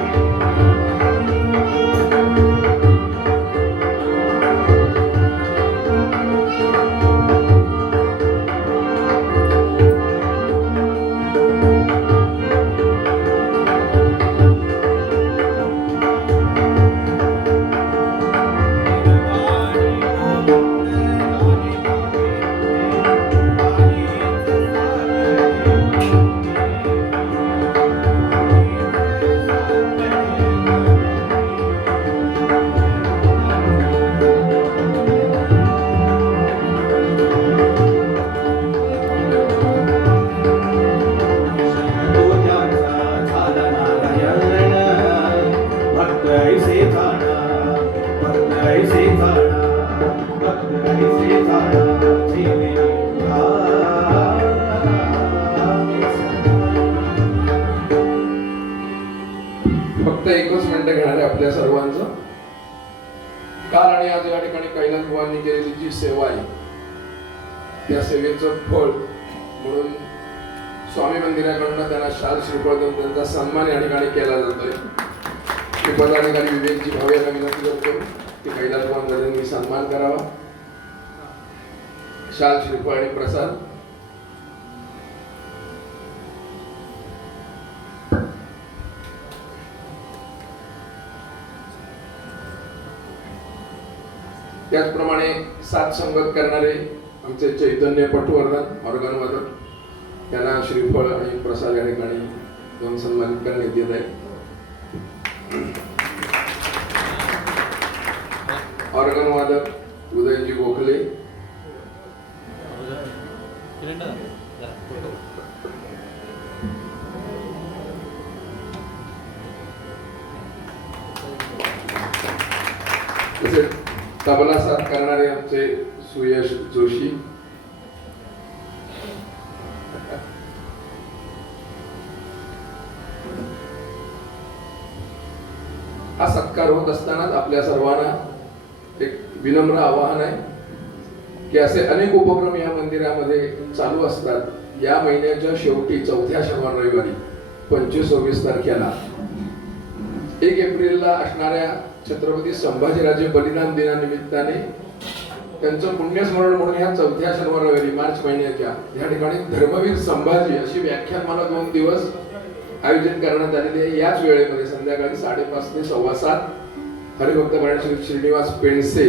फक्त एकच मिनिटं घेणार आहे आपल्या सर्वांचं. काल आणि आज या ठिकाणी कैलास बुवांनी केलेली जी सेवा आहे त्या सेवेचं फळ म्हणून स्वामी मंदिराकडून त्यांना शाल श्रीफळ देऊन त्यांचा सन्मान या ठिकाणी केला जातोय. मी पदाधिकारी विवेकजी भावे यांना विनंती करतो की कैलास बुवांचा मी सन्मान करावा. शाल श्रीफळ आणि प्रसाद त्याचप्रमाणे साथ संगत करणारे आमचे चैतन्य पटवर्धन ऑर्गन वादक, त्यांना श्रीफळ आणि प्रसाद या ठिकाणी दोन सन्मानित करण्यात येत आहे. ऑर्गन वादक उदयजी गोखले, तसेच तबला साथ करणारे आमचे सुयश जोशी, हा सत्कार होत असतानाच आपल्या सर्वांना एक विनम्र आवाहन आहे की असे अनेक उपक्रम या मंदिरामध्ये चालू असतात। या महिन्याच्या शेवटी चौथ्या शनिवार रविवारी 25-26 तारखेला 1 एप्रिलला असणाऱ्या छत्रपती संभाजीराजे बलिदान दिनानिमित्ताने त्यांचं पुण्यस्मरण म्हणून ह्या चौथ्या शनिवार रविवारी मार्च महिन्याच्या या ठिकाणी धर्मवीर संभाजी अशी व्याख्यानमाला 2 दिवस आयोजित करण्यात आलेली आहे। याच वेळेमध्ये संध्याकाळी 5:30 ते 7:15 हरिभक्त परायण श्री श्रीनिवास पेंडसे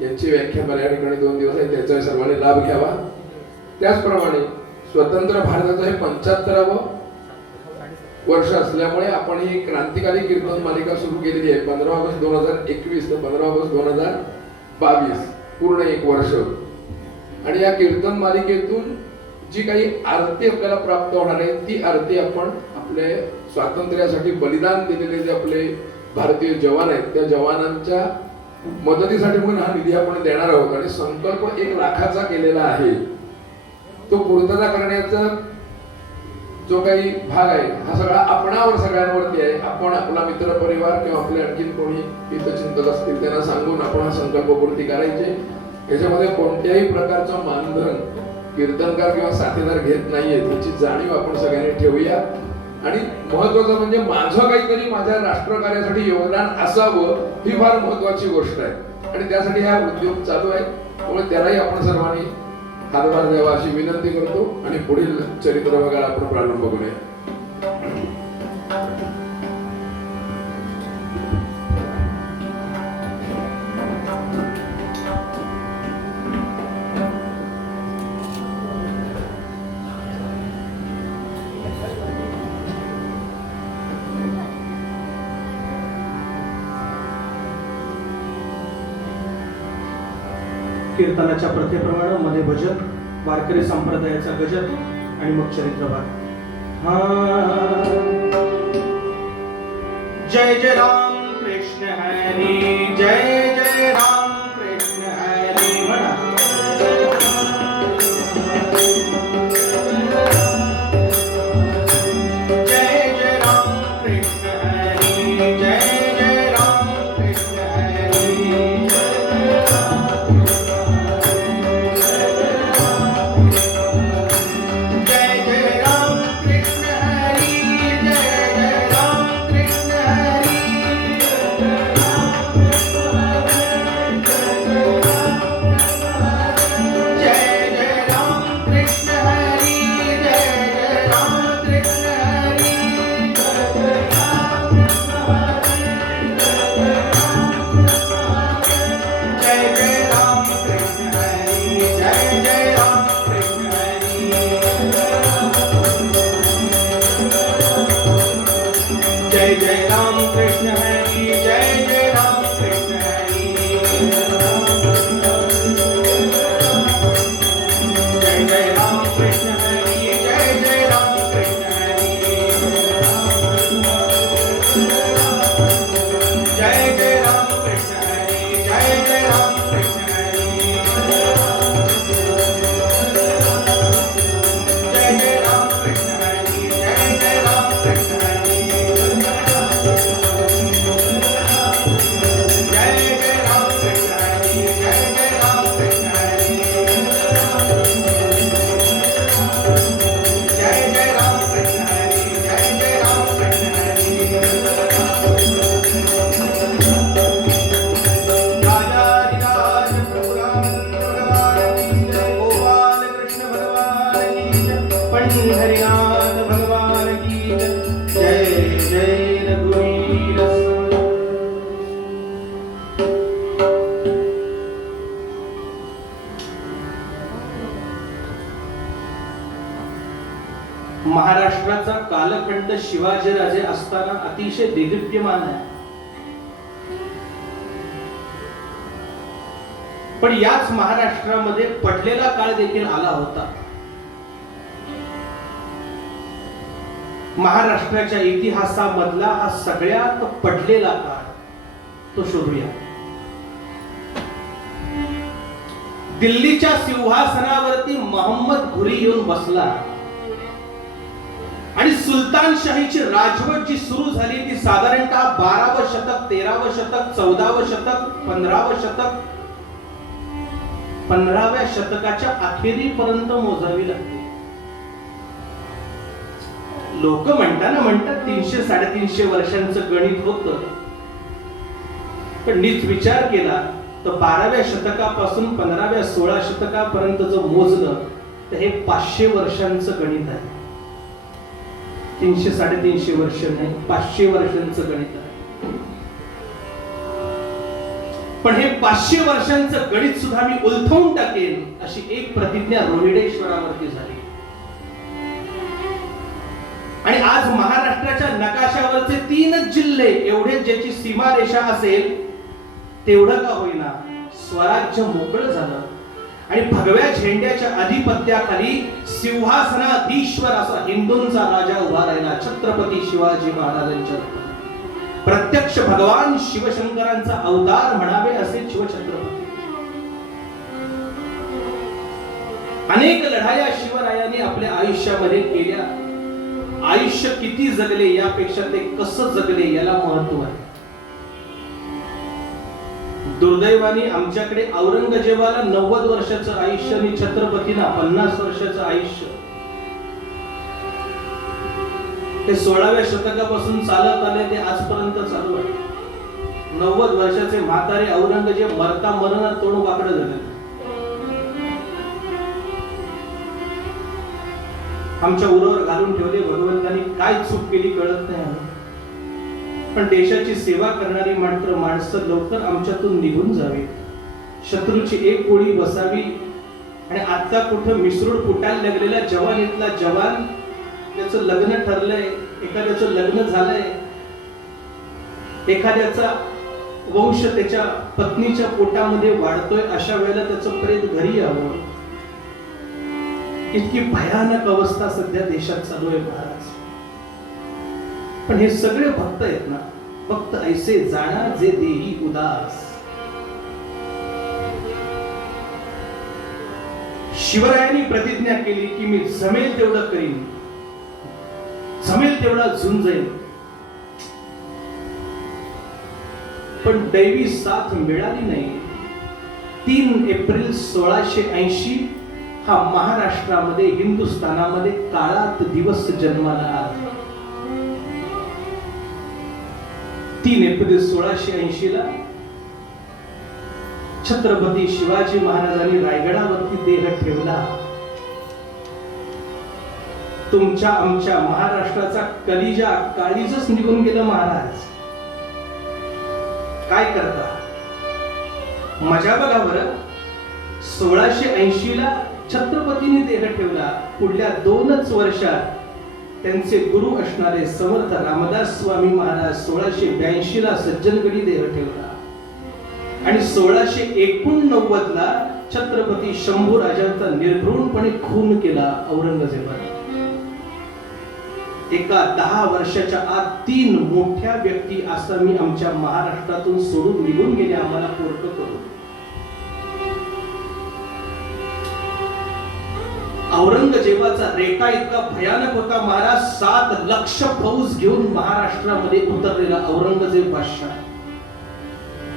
यांची व्याख्यानमाला या ठिकाणी 2 दिवस आहे, त्याचा सर्वांनी लाभ घ्यावा। त्याचप्रमाणे स्वतंत्र भारताचं हे 75वं वर्ष असल्यामुळे आपण ही क्रांतिकारी कीर्तन मालिका सुरू केलेली आहे। 15 ऑगस्ट 2021 ते 15 ऑगस्ट 2022 पूर्ण 1 वर्ष। आणि या कीर्तन मालिकेतून जी काही आरती आपल्याला प्राप्त होणार आहे ती आरती आपण आपले स्वातंत्र्यासाठी बलिदान दिलेले जे आपले भारतीय जवान आहेत त्या जवानांच्या मदतीसाठी म्हणून हा निधी आपण देणार आहोत। आणि संकल्प 1 लाखाचा केलेला आहे, तो पूर्तता करण्याचा जो काही भाग आहे हा सगळा आपणावर सगळ्यांवरती आहे। आपण आपला मित्र परिवार किंवा आपले आणखीन कोणी हितचिंतक असतील त्यांना सांगून आपण हा संकल्प पूर्ती करायचे। याच्यामध्ये कोणत्याही प्रकारचं मानधन कीर्तनकार किंवा साथीदार घेत नाहीये, त्याची जाणीव आपण सगळ्यांनी ठेवूया। आणि महत्वाचं म्हणजे माझं काहीतरी माझ्या राष्ट्रकार्यासाठी योगदान असावं ही फार महत्वाची गोष्ट आहे आणि त्यासाठी हा उद्योग चालू आहे। त्यामुळे त्यालाही आपण सर्वांनी हातभार द्यावा अशी विनंती करतो आणि पुढील चरित्र भागाला आपण प्रारंभ करूया। कीर्तनाच्या प्रथेप्रमाणे मध्ये भजन, वारकरी संप्रदायाचा गजर आणि मग चरित्रभाग। जय जय राम कृष्ण हरी, जय जय राम कृष्ण हरी म्हणा। जय जय राम कृष्ण हरी, जय जय राम कृष्ण हरी। महाराष्ट्राचा कालखंड शिवाजीराजे असताना अतिशय देदीप्यमान आहे, पण याच महाराष्ट्रामध्ये पडलेला काळ देखील आला होता। महाराष्ट्राच्या इतिहासामधला हा सगळ्यात पडलेला काळ तो शोधूया। दिल्लीच्या सिंहासनावरती मोहम्मद घुरी येऊन बसला आणि सुलतानशाहीची राजवट जी सुरू झाली ती साधारणतः 12वे शतक, 13वे शतक, 14वे शतक, 15वे शतक 15व्या शतकाच्या अखेरीपर्यंत मोजावी लागते. लोक म्हणतात 300-350 वर्षांचं गणित होतं, पण नीट विचार केला तर 12व्या शतकापासून 15व्या 16 शतकापर्यंत जर मोजलं तर हे 500 वर्षांचं गणित आहे. 300-350 वर्ष नाही, 500 वर्षांचं गणित आहे. पण हे 500 वर्षांचं गणित सुद्धा मी उलथवून टाकेन अशी एक प्रतिज्ञा रोहिडेश्वरावरती झाली. आणि आज महाराष्ट्राच्या नकाशावरचे 3 जिल्हे एवढे ज्याची सीमारेषा असेल तेवढं का होईना स्वराज्य मोकळं झालं आणि भगव्या झेंड्याच्या अधिपत्याखाली सिंहासनाधीश्वर असा हिंदूंचा राजा उभा राहिला, छत्रपती शिवाजी महाराजांच्या रूपाने. प्रत्यक्ष भगवान शिवशंकरांचा अवतार म्हणावे असे शिवछत्रपती. अनेक लढाया शिवरायांनी आपल्या आयुष्यामध्ये केल्या. आयुष्य किती जगले यापेक्षा ते कसं जगले याला महत्व आहे. दुर्दैवाने आमच्याकडे औरंगजेबाला 90 वर्षाचं आयुष्य आणि छत्रपतीला 50 वर्षाचं आयुष्य. ते 16व्या शतकापासून चालत आले ते आजपर्यंत चालू आहे. 90 वर्षाचे म्हातारे औरंगजेब मरता मरना तोंड वाकडं झाले. आमच्या उरावर घालून ठेवले. भगवंतानी काय चूक केली कळत नाही, पण देशाची सेवा करणारी माणसं लवकर आमच्यातून निघून जावी, शत्रूची एक गोळी बसावी. आणि आता कुठं मिसरूड फुटायला लागलेला जवानीतला जवान, त्याचं लग्न ठरलंय, एखाद्याचं लग्न झालंय, एखाद्याचा वंश त्याच्या पत्नीच्या पोटामध्ये वाढतोय, अशा वेळेला त्याचं प्रेत घरी यावं. इतकी भयानक अवस्था सध्या देशात चालू आहे महाराज. पण हे सगळे भक्त आहेत ना, भक्त ऐसे जाणा जे देही उदास. शिवरायांनी प्रतिज्ञा केली की मी जमेल तेवढं करीन, जमेल तेवढा झुंजेन. पण दैवी साथ मिळाली नाही. 3 एप्रिल 1680 हा महाराष्ट्रामध्ये, हिंदुस्थानामध्ये काळात दिवस जन्माला आला. 3 एप्रिल 1680 ला छत्रपती शिवाजी महाराजांनी रायगडावरती देह ठेवला. तुमच्या आमच्या महाराष्ट्राचा कलिजा काळीजच निघून गेलं. महाराज काय करता, मजा बघा बरं. 1680 ला छत्रपतींनी देह ठेवला. पुढल्या 2च वर्षात त्यांचे गुरु असणारे समर्थ रामदास स्वामी महाराज 1682 ला सज्जनगडी देह ठेवला. आणि 1689 ला छत्रपती शंभूराजांचा निर्घृणपणे खून केला औरंगजेबाने. एका 10 वर्षाच्या आत 3 मोठ्या व्यक्ती आसामी आमच्या महाराष्ट्रातून सोडून निघून गेले आम्हाला पोरकं करून. औरंगजेबाचा रेटा इतका भयानक होता महाराज. 7 लक्ष फौज घेऊन महाराष्ट्रामध्ये उतरलेला औरंगजेब बादशाह.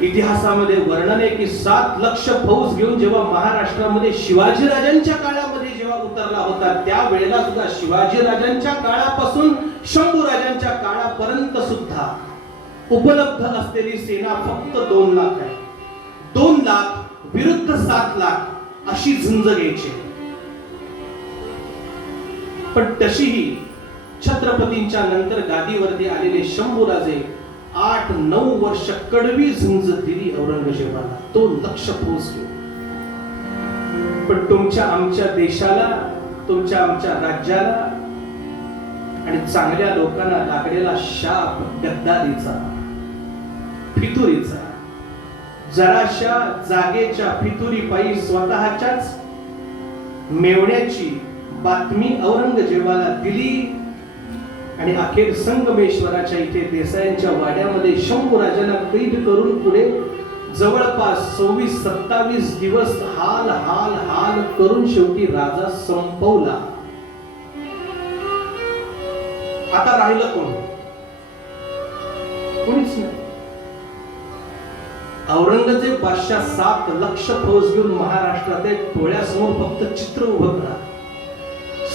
इतिहासामध्ये वर्णन आहे की 7 लक्ष फौज घेऊन जेव्हा महाराष्ट्रामध्ये शिवाजीराजांच्या काळामध्ये जेव्हा उतरला होता, त्यावेळेला सुद्धा शिवाजीराजांच्या काळापासून शंभूराजांच्या काळापर्यंत सुद्धा उपलब्ध असलेली सेना फक्त 2 लाख आहे. 2 लाख विरुद्ध 7 लाख अशी झुंज घ्यायची. पण तशीही छत्रपतींच्या नंतर गादीवरती आलेले शंभूराजे 8-9 वर्ष कडवी झुंज दिली औरंगजेबाला 2 लक्ष फौज घेऊन. पण तुमच्या आमच्या देशाला, तुमच्या आमच्या राज्याला आणि चांगल्या लोकांना लागलेला शाप गद्दारीचा, फितुरीचा. जराशा जागेच्या फितुरीपायी स्वतःच्याच मेवण्याची बातमी औरंगजेबाला दिली. आणि अखेर संगमेश्वराच्या इथे देसायांच्या वाड्यामध्ये शंभूराजांना कैद करून पुढे जवळपास 26-27 दिवस हाल हाल हाल करून शेवटी राजा संपवला. आता राहिलं कोण? कोणीच नाही. औरंगजेब बादशाह 7 लक्ष फौज घेऊन महाराष्ट्रात डोळ्यासमोर फक्त चित्र उभं करा.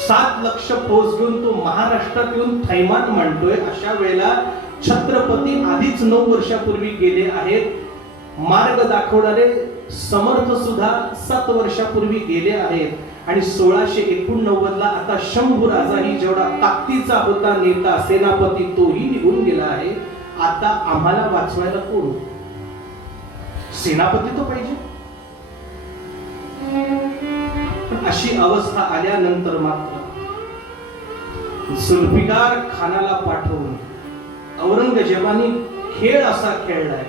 7 लक्ष फौज घेऊन तो महाराष्ट्रात येऊन थैमान मांडतोय. अशा वेळेला छत्रपती आधीच 9 वर्षापूर्वी गेले आहेत. मार्ग दाखवणारे समर्थ सुद्धा 7 वर्षापूर्वी गेले आहेत आणि 1689 ला आता शंभू राजाही जेवढा ताकदीचा होता नेता सेनापती तोही निघून गेला आहे. आता आम्हाला वाचवायला कोण? सेनापती तो पाहिजे. पण अशी अवस्था आल्यानंतर मात्र जुल्फिकार खानाला पाठवून औरंगजेबाने खेळ असा खेळलाय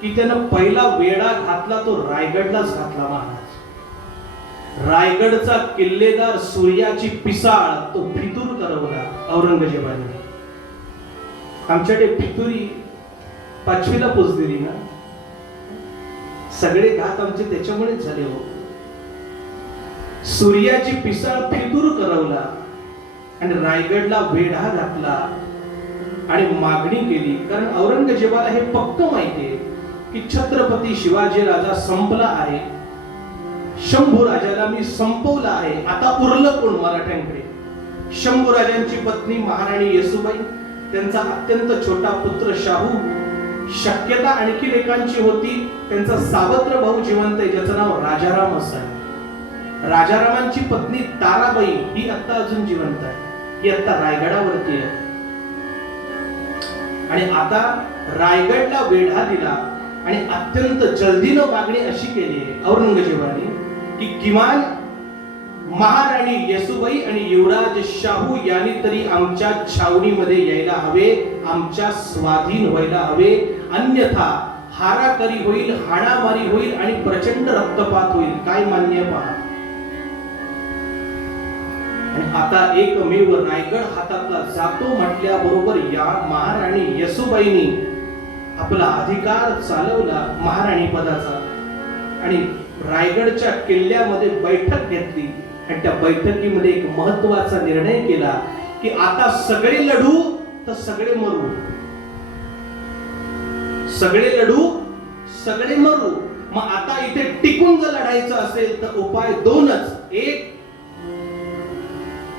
की त्यानं पहिला वेढा घातला तो रायगडलाच घातला. महाराज रायगडचा किल्लेदार सूर्याची पिसाळ तो फितूर करवला औरंगजेबाने. आमच्याकडे फितुरी 5वी ला पोचलेली ना. सगळे घात आमचे त्याच्यामुळेच झाले हो. सूर्याची पिसाळ फितूर करवला आणि रायगडला वेढा घातला आणि मागणी केली. कारण औरंगजेबाला हे पक्क माहितीये की छत्रपती शिवाजी राजा संपला आहे. शंभू राजाला मी संपवला आहे. आता उरलं कोण मराठ्यांकडे? शंभू राजांची पत्नी महाराणी येसूबाई, त्यांचा अत्यंत छोटा पुत्र शाहू, शक्यता आणखी एकांची होती त्यांचा सावत्र भाऊ जिवंत आहे ज्याचं नाव राजाराम असं आहे. राजारामांची पत्नी ताराबाई ही आता अजून जिवंत आहे. ही आता रायगडावरती आहे. आणि आता रायगडला वेढा दिला आणि अत्यंत जल्दीनं मागणी अशी केली आहे औरंगजेबाने की किमान महाराणी येसूबाई आणि युवराज शाहू यांनी तरी आमच्या छावणीमध्ये यायला हवे, आमच्या स्वाधीन व्हायला हवे. अन्यथा हाराकरी होईल, हाणामारी होईल आणि प्रचंड रक्तपात होईल. काय मान्य पहा. आणि आता एकमेव रायगड हातातला जातो म्हटल्याबरोबर या महाराणी येसूबाईंनी आपला अधिकार चालवला महाराणी पदाचा आणि रायगडच्या किल्ल्यामध्ये बैठक घेतली. आणि त्या बैठकीमध्ये एक महत्वाचा निर्णय केला की आता सगळे लढू तर सगळे मरू. सगळे लढू सगळे मरू. मग आता इथे टिकून जर लढायचं असेल तर उपाय दोनच. एक,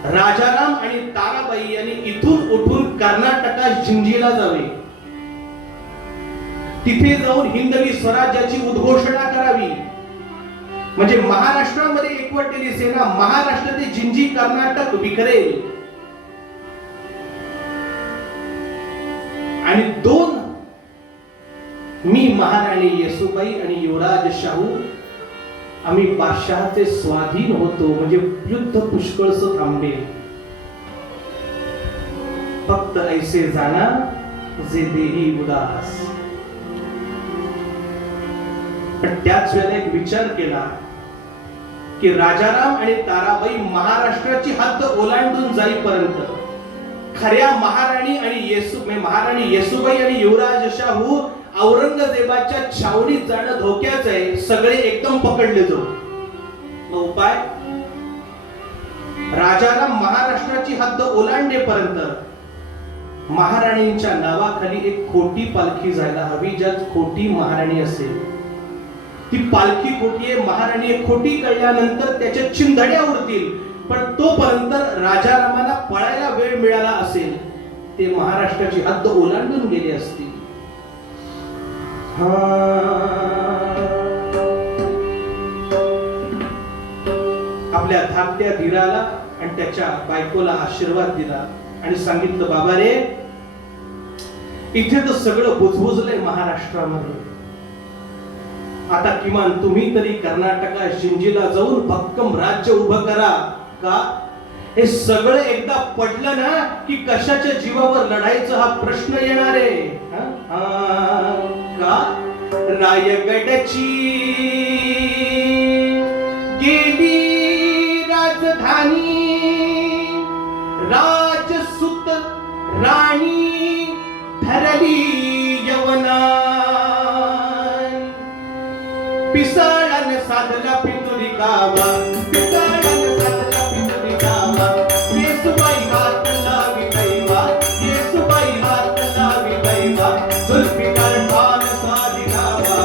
राजाराम आणि ताराबाई यांनी इथून उठून कर्नाटकात जिंजीला जावे. तिथे जाऊन हिंदवी स्वराज्याची उद्घोषणा करावी. म्हणजे महाराष्ट्रामध्ये एकवटलेली सेना महाराष्ट्र ते जिंजी कर्नाटक विखरेल. आणि 2, मी महाराणी येसूबाई आणि युवराज शाहू आम्ही बादशहाचे स्वाधीन होतो. म्हणजे युद्ध पुष्कळस थांबेल. फक्त ऐसे जाना जे देही उदास. पण त्याच वेळेला एक विचार केला की राजाराम आणि ताराबाई महाराष्ट्राची हद्द ओलांडून जाईपर्यंत खऱ्या महाराणी आणि महाराणी येसूबाई आणि युवराज शाहू औरंगजेबाच्या छावणीत जाणं धोक्याचं आहे. सगळे एकदम पकडले जाऊ. मग उपाय, राजाराम महाराष्ट्राची हद्द ओलांडेपर्यंत महाराणींच्या नावाखाली एक खोटी पालखी जायला हवी. ज्यात खोटी महाराणी असेल ती पालखी खोटी आहे. महाराणी एक खोटी कळल्यानंतर त्याच्या चिंधड्या उडतील. पण तोपर्यंत राजारामाला पळायला वेळ मिळाला असेल. ते महाराष्ट्राची हद्द ओलांडून गेले असतील. आपल्या धाकट्या धीराला आणि त्याच्या बायकोला आशीर्वाद दिला आणि सांगितलं, बाबा रे, इथे तर सगळं बुजबुजलंय महाराष्ट्रामध्ये. आता किमान तुम्ही तरी कर्नाटकात जिंजीला जाऊन भक्कम राज्य उभं करा. का? हे सगळं एकदा पडलं ना की कशाच्या जीवावर लढायचं हा प्रश्न येणार आहे. का? रायगडची गेली राजधानी, राजसूत राणी ठरली यवना. पिसाळाने साधला पितुरी गावा, पिसाळाने साधला पितुरी गावा. येसूबाई हात लावी दैवा, येसूबाई हात लावी दैवा. जुल्फिकार ठाण साधी गावा,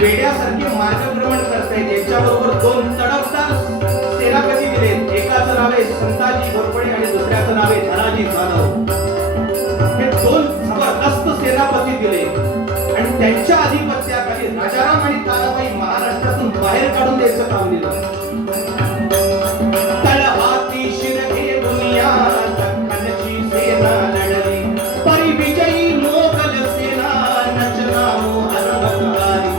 वेड्यासारखे मार्गक्रमण करतायत. यांच्याबरोबर दोन तडफदार सेनापती दिले. एकाचं नाव आहे संताजी घोरपडे आणि दुसऱ्याचं नाव आहे धनाजी जाधव. हे दोन जबरदस्त सेनापती दिले आणि त्यांच्या अधिपत्याखाली राजाराम आणि ताराबाई महाराष्ट्रातून बाहेर काढून द्यायचं काम दिलं. तळहाती शिर घेऊन या दख्खनची सेना लढली. परिविजयी मोगल सेना रचना मोहर मतारी.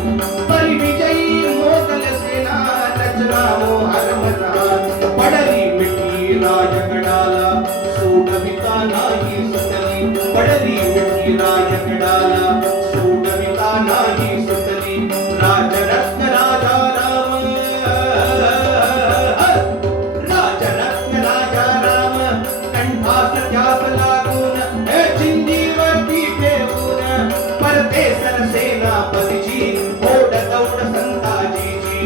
परिविजयी मोगल सेना रचना मोहर मतारी. पडली मिठी राजगडाला सोडविता नाही सुटली. पडली मिठी राजगडाला सोडविता नाही सुटली. राजरत्न राजा राम, राजरत्न राजा राम कंठास त्यास लागून चिंदीवरती ठेवून परदेसर सेनापतीची ओढ दौड संताजीची.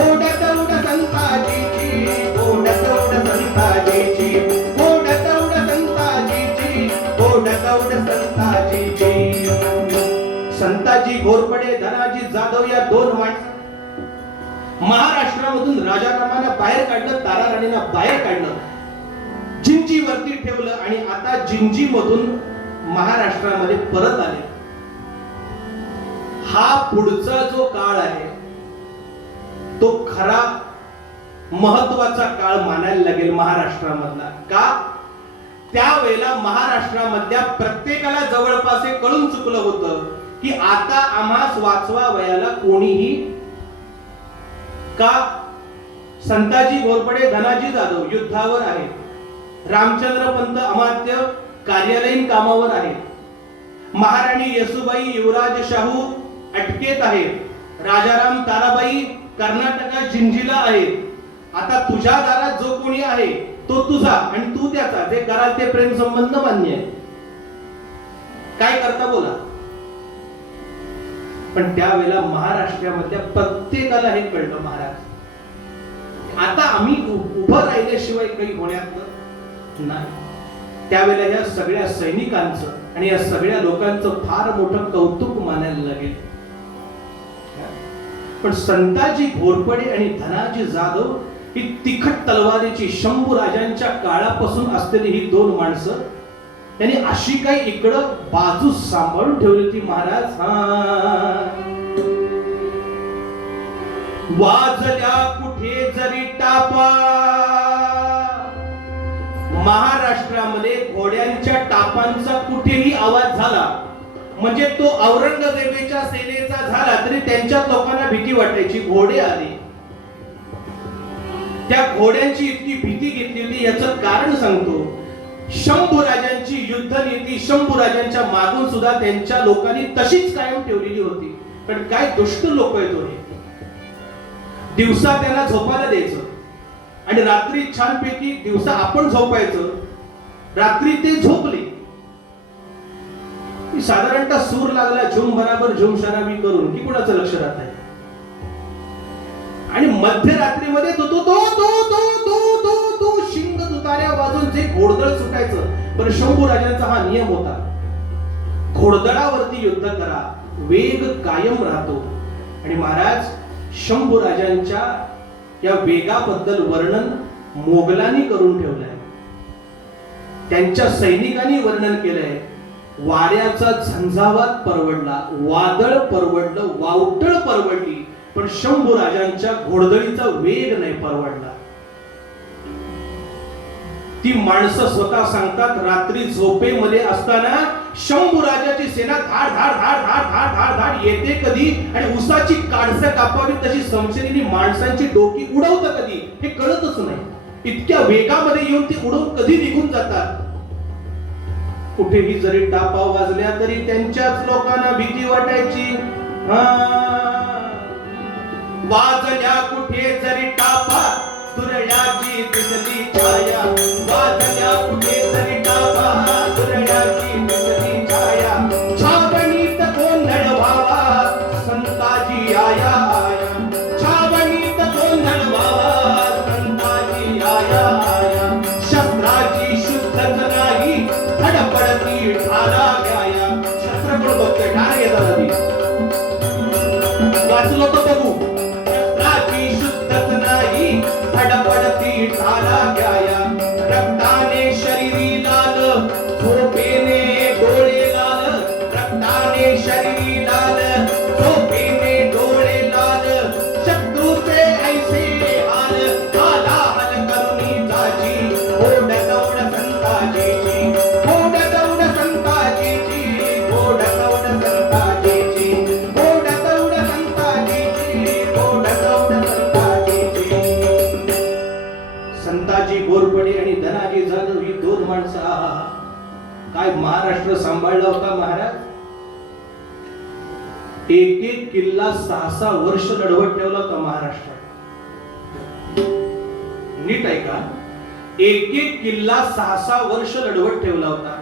ओढ दौड संताजीची. ओढ दौड संताजीची. ओढ दौड संताजीची. ओढ दौड संताजीची. संताजी घोरपडे, धनाजी जाधव या दोन माणसं महाराष्ट्रामधून राजारामांना बाहेर काढलं, ताराराणींना बाहेर काढलं, जिंजीवरती ठेवलं आणि आता जिंजी मधून महाराष्ट्रामध्ये परत आले. हा पुढचा जो काळ आहे तो खरा महत्वाचा काळ मानायला लागेल महाराष्ट्रामधला. का? त्यावेळेला महाराष्ट्रामधल्या प्रत्येकाला जवळपास हे कळून चुकलं होतं की आता आम्हास वाचवा वयाला कोणीही. का? संताजी घोरपडे, धनाजी जाधव युद्धावर आहेत. रामचंद्र पंत अमात्य कार्यालयीन कामावर आहेत. महाराणी येसुबाई, युवराज शाहू अटकेत आहेत. राजाराम, ताराबाई कर्नाटकात जिंजीला आहेत. आता तुझ्या दारात जो कोणी आहे तो तुझा आणि तू त्याचा, जे कराल ते प्रेम संबंध मान्य आहे. काय करता बोला. पण त्यावेळेला महाराष्ट्रामधल्या प्रत्येकाला हे कळलं महाराज आता आम्ही उभं राहिल्याशिवाय काही होण्यात नाही. त्यावेळेला या सगळ्या सैनिकांचं आणि या सगळ्या लोकांचं फार मोठं कौतुक मानायला लागेल. पण संताजी घोरपडे आणि धनाजी जाधव ही तिखट तलवारीची शंभूराजांच्या काळापासून असलेली ही दोन माणसं त्यांनी अशी काही इकडं बाजू सांभाळून ठेवली होती महाराज. वाजल्या कुठे जरी टापा. महाराष्ट्रामध्ये घोड्यांच्या टापांचा कुठेही आवाज झाला म्हणजे तो औरंगजेबाच्या सेनेचा झाला तरी त्यांच्या लोकांना भीती वाटायची. घोडे आले. त्या घोड्यांची इतकी भीती घेतली होती याचं कारण सांगतो. शंभूराजांची युद्ध नीती शंभूराजांच्या मागून सुद्धा त्यांच्या लोकांनी तशीच कायम ठेवलेली होती. पण काय दुष्ट लोक आहेत हे. दिवसा त्यांना झोपायला द्यायचं आणि रात्री छानपैकी दिवसा आपण झोपायचं. रात्री ते झोपले साधारणतः सूर लागला झुम बराबर झुम शराबी करून की कुणाचं लक्ष राहत आहे. आणि मध्यरात्रीमध्ये तो तो तो तो तो तो तो तो शिंग तुताऱ्या वाजून जे घोडदळ सुटायचं. पण शंभूराजांचा हा नियम होता. घोडदळावरती युद्ध करा, वेग कायम राहतो. आणि महाराज शंभूराजांच्या या वेगाबद्दल वर्णन मोगलांनी करून ठेवलंय. त्यांच्या सैनिकांनी वर्णन केलंय. वाऱ्याचा झंझावात परवडला, वादळ परवडलं, वावटळ परवडली, पण शंभूराजांच्या घोडदळीचा वेग नाही परवडला. ती माणसं स्वतः सांगतात रात्री झोपेमध्ये असताना शंभूराजाची सेना धाड धाड धाड धाड धाड धाड धाड येते कधी आणि उसाची काडसं कापावी तशी समशेरीने माणसांची डोकी उडवतं कधी हे कळतच नाही. इतक्या वेगामध्ये येऊन ते उडवून कधी निघून जातात. कुठेही जरी टापा वाजल्या तरी त्यांच्याच लोकांना भीती वाटायची. वाजल्या कुठे जरी टापा दुरड्याची दिसली छाया. वाजल्या कुठे जरी टापा दुरड्याची दिसली छाया. छावणीत गोंधळ व्हावा संताजी आया आया. छावणीत गोंधळ व्हावा संताजी आया आया. शस्त्राची शुद्धच नाही धडपडती ढाला घ्याया. शस्त्र पण बघतोय ढाल घेतात आधी. नसलो तर बघू शस्त्राची शुद्धच नाही धडपडती ढाला घ्याया रक्ताने शरीरी लाल झोपेने डोळे लाल रक्ताने शरीरी लाल झोपेने डोळे लाल शत्रूचे ऐसे हाल हालाहल करुणी जाजी ओढ दौड संताजीची ओढ दौड संताजीची ओढ दौड संताजीची ओढ दौड संताजीची ओढ दौड संताजीची. संताजी घोरपडे आणि धनाजी जाधव ही दोन माणसं आहा काय महाराष्ट्र सांभाळला होता महाराज. एक एक किल्ला 6-6 वर्ष लढवत ठेवला होता महाराष्ट्रात. नीट ऐका, एक एक किल्ला 6-6 वर्ष लढवत ठेवला होता.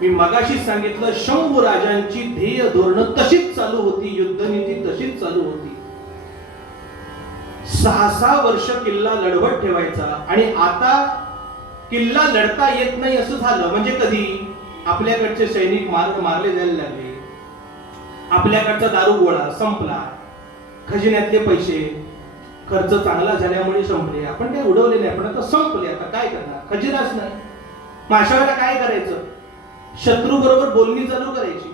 मी मगाशी सांगितलं शंभू राजांची ध्येय धोरण तशीच चालू होती, युद्धनीती तशीच चालू होती. 6-6 वर्ष किल्ला लढवत ठेवायचा आणि आता किल्ला लढता येत नाही असं झालं म्हणजे कधी आपल्याकडचे सैनिक मारले जायला लागले, आपल्याकडचा दारू गोळा संपला, खजिन्यातले पैसे खर्च चांगला झाल्यामुळे संपले, आपण काय उडवले नाही पण आता संपले, आता काय करणार, खजिनाच नाही. मग अशा वेळेला काय करायचं, शत्रू बरोबर बोलणी चालू करायची.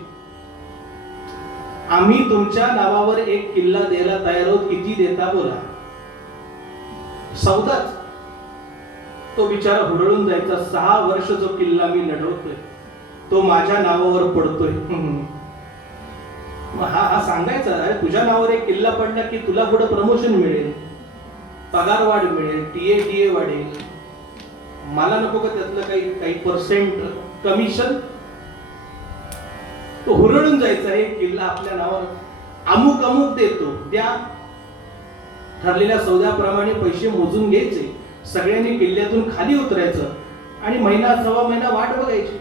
आम्ही तुमच्या नावावर एक किल्ला द्यायला तयार आहोत, किती देता बोला. सौदाच. तो बिचारा हुरळून जायचा. 6 वर्ष जो किल्ला मी लढवतोय तो माझ्या नावावर पडतोय. हा सांगायचा अरे तुझ्या नावावर एक किल्ला पडला की तुला पुढे प्रमोशन मिळेल, पगार वाढ मिळेल, टीए वाढेल, मला नको का त्यातलं काही पर्सेंट कमिशन. तो हुरळून जायचा. एक किल्ला आपल्या नावावर अमुक अमुक देतो, द्या. ठरलेल्या सौद्याप्रमाणे पैसे मोजून घ्यायचे, सगळ्यांनी किल्ल्यातून खाली उतरायचं आणि महिना सव्वा महिना वाट बघायची.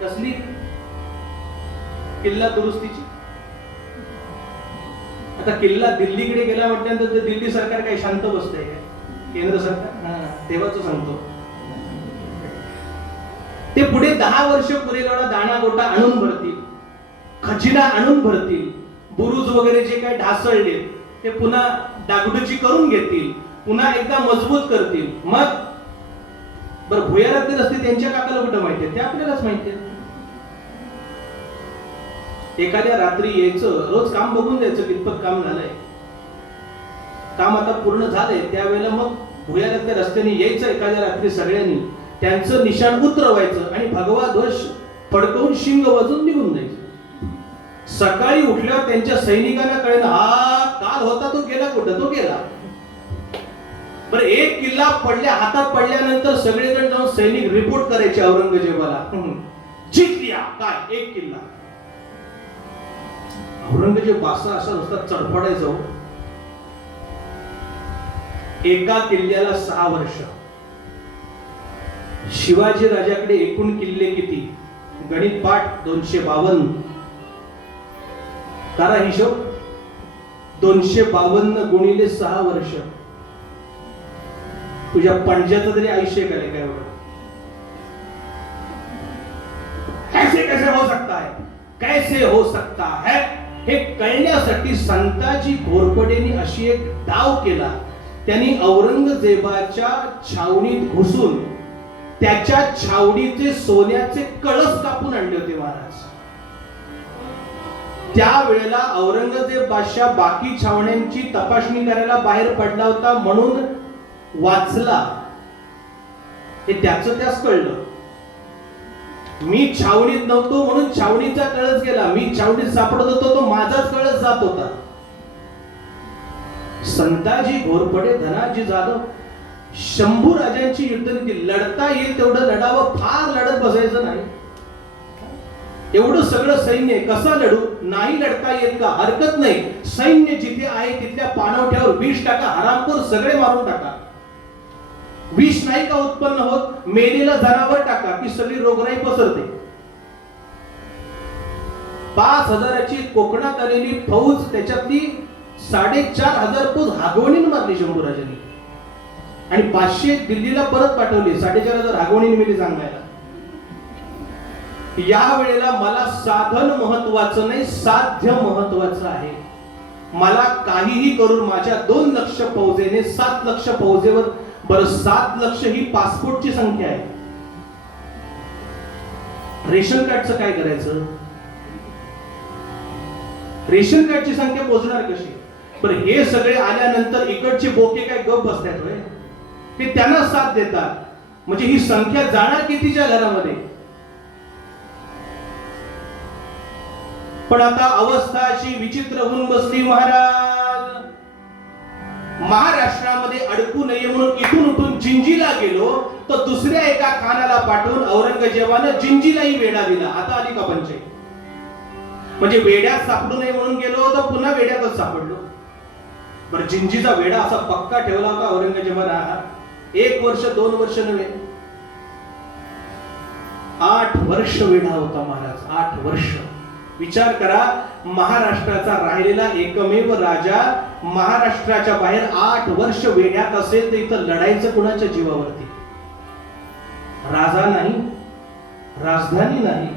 कसली किल्ला दुरुस्तीची. आता किल्ला दिल्लीकडे गेला म्हटल्यानंतर ते दिल्ली सरकार काही शांत बसतंय काय, केंद्र सरकार तेव्हाच सांगतो. ते पुढे 10 वर्ष पुरेल एवढा दाणा गोटा आणून भरतील, खजिना आणून भरतील, बुरुज वगैरे जे काही ढासळले ते पुन्हा डागडुजी करून घेतील, पुन्हा एकदा मजबूत करतील. मग बरं भुयारातले रस्ते त्यांच्या काकाला कुठं माहितीये, ते आपल्यालाच माहितीये. एखाद्या रात्री यायचं, रोज काम बघून द्यायचं कितपत काम झालंय, काम आता पूर्ण झालंय त्यावेळेला मग भुयारातल्या रस्त्याने यायचं एखाद्या रात्री सगळ्यांनी, त्यांचं निशाण उतरवायचं आणि भगवा ध्वज फडकवून शिंग वाजून निघून जायचं. सकाळी उठल्यावर त्यांच्या सैनिकांना कळेल हा काल होता तो गेला कुठं, तो गेला. बरं एक किल्ला हातात पडल्यानंतर सगळेजण जाऊन सैनिक रिपोर्ट करायचे औरंगजेबाला, जिंक लिया काय एक किल्ला. औरंगजेब असा नुसता चडफडायचा. एका किल्ल्याला 6 वर्ष. शिवाजी राजाकडे एकूण किल्ले किती, गणित पाठ 252. करा हिशोब, 252 गुणिले 6 वर्ष. तुझ्या पणज्याचं तरी आयुष्य काय काय एवढं. कैसे हो सकता है, कैसे हो सकता है हे कळण्यासाठी संताजी घोरपडेंनी अशी एक डाव केला. त्यांनी औरंगजेबाच्या छावणीत घुसून त्याच्या छावणीचे सोन्याचे कळस कापून आणले होते महाराज. त्यावेळेला औरंगजेब बादशाह बाकी छावण्यांची तपासणी करायला बाहेर पडला होता म्हणून वाचला, हे त्याचं त्याच कळलं. मी छावणीत नव्हतो म्हणून छावणीचा कळस गेला, मी छावणीत सापडत होतो तो माझाच कळस जात होता. संताजी घोरपडे, धनाजी जाधव, शंभू राजांची युद्धनीती. लढता येईल तेवढं लढावं, फार लढत बसायचं नाही. एवढं सगळं सैन्य कसं लढू, नाही लढता येत का, हरकत नाही. सैन्य जिथे आहे तिथल्या पाणवठ्यावर विष टाका, हरामखोर सगळे मारून टाका. विष नाही का उत्पन्न होत, मेलेलं जनावर टाका की सगळी रोगराई पसरते. 5000ची कोकणात आलेली फौज, त्याच्यातली 4500 फौज हागवणीने मारली शंभूराजांनी आणि 500 दिल्लीला परत पाठवली. 4500 हागवणीने मिली सांगायला. या वेळेला मला साधन महत्वाचं नाही, साध्य महत्वाचं आहे. मला काहीही करून माझ्या 2 लक्ष फौजेने 7 लक्ष फौजेवर, बरं 7 लक्ष ही पासपोर्टची संख्या आहे. रेशन कार्डचं काय करायचं? रेशन कार्डची संख्या मोजणार कशी? बरं हे सगळे आल्यानंतर इकडचे बोके काय गप बसतात होय? ते त्यांना साथ देतात. म्हणजे ही संख्या जाणार कितीच्या घरामध्ये? पण आता अवस्था अशी विचित्र होऊन बसली महाराज. महाराष्ट्रामध्ये अडकू नये म्हणून इथून उठून जिंजीला गेलो तर दुसऱ्या एका खानाला पाठवून औरंगजेबानं जिंजीलाही वेढा दिला. आता आली का पंचायत? म्हणजे वेड्यात सापडू नये म्हणून गेलो तर पुन्हा वेड्यातच सापडलो. बरं जिंजीचा वेढा असा पक्का ठेवला होता औरंगजेबानं. 1 वर्ष 2 वर्ष नव्हे, 8 वर्ष वेढा होता महाराज. 8 वर्ष. विचार करा, महाराष्ट्राचा राहिलेला एकमेव राजा महाराष्ट्राच्या बाहेर 8 वर्ष वेड्यात असेल तर इथं लढायचं कुणाच्या जीवावरती? राजा नाही, राजधानी नाही,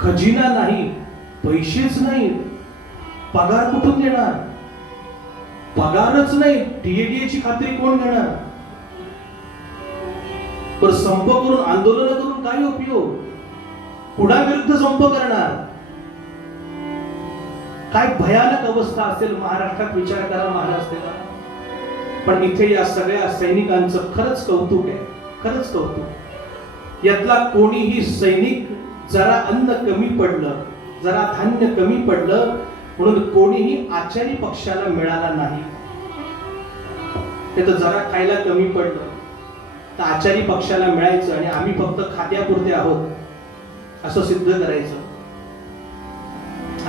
खजिना नाही, पैसेच नाही, पगार कुठून देणार? पगारच नाही, टीएडीएची खात्री कोण घेणार? पण संप करून, आंदोलन करून काय उपयोग? कुणाविरुद्ध संप करणार? काय भयानक अवस्था असेल महाराष्ट्रात, विचार करा महाराज तेव्हा. पण इथे या सगळ्या सैनिकांचं खरंच कौतुक आहे, खरंच कौतुक. यातला कोणीही सैनिक जरा अन्न कमी पडलं, जरा धान्य कमी पडलं म्हणून कोणीही आचारी पक्षाला मिळाला नाही. ते तर जरा खायला कमी पडलं तर आचारी पक्षाला मिळायचं आणि आम्ही फक्त खात्यापुरते आहोत असं सिद्ध करायचं.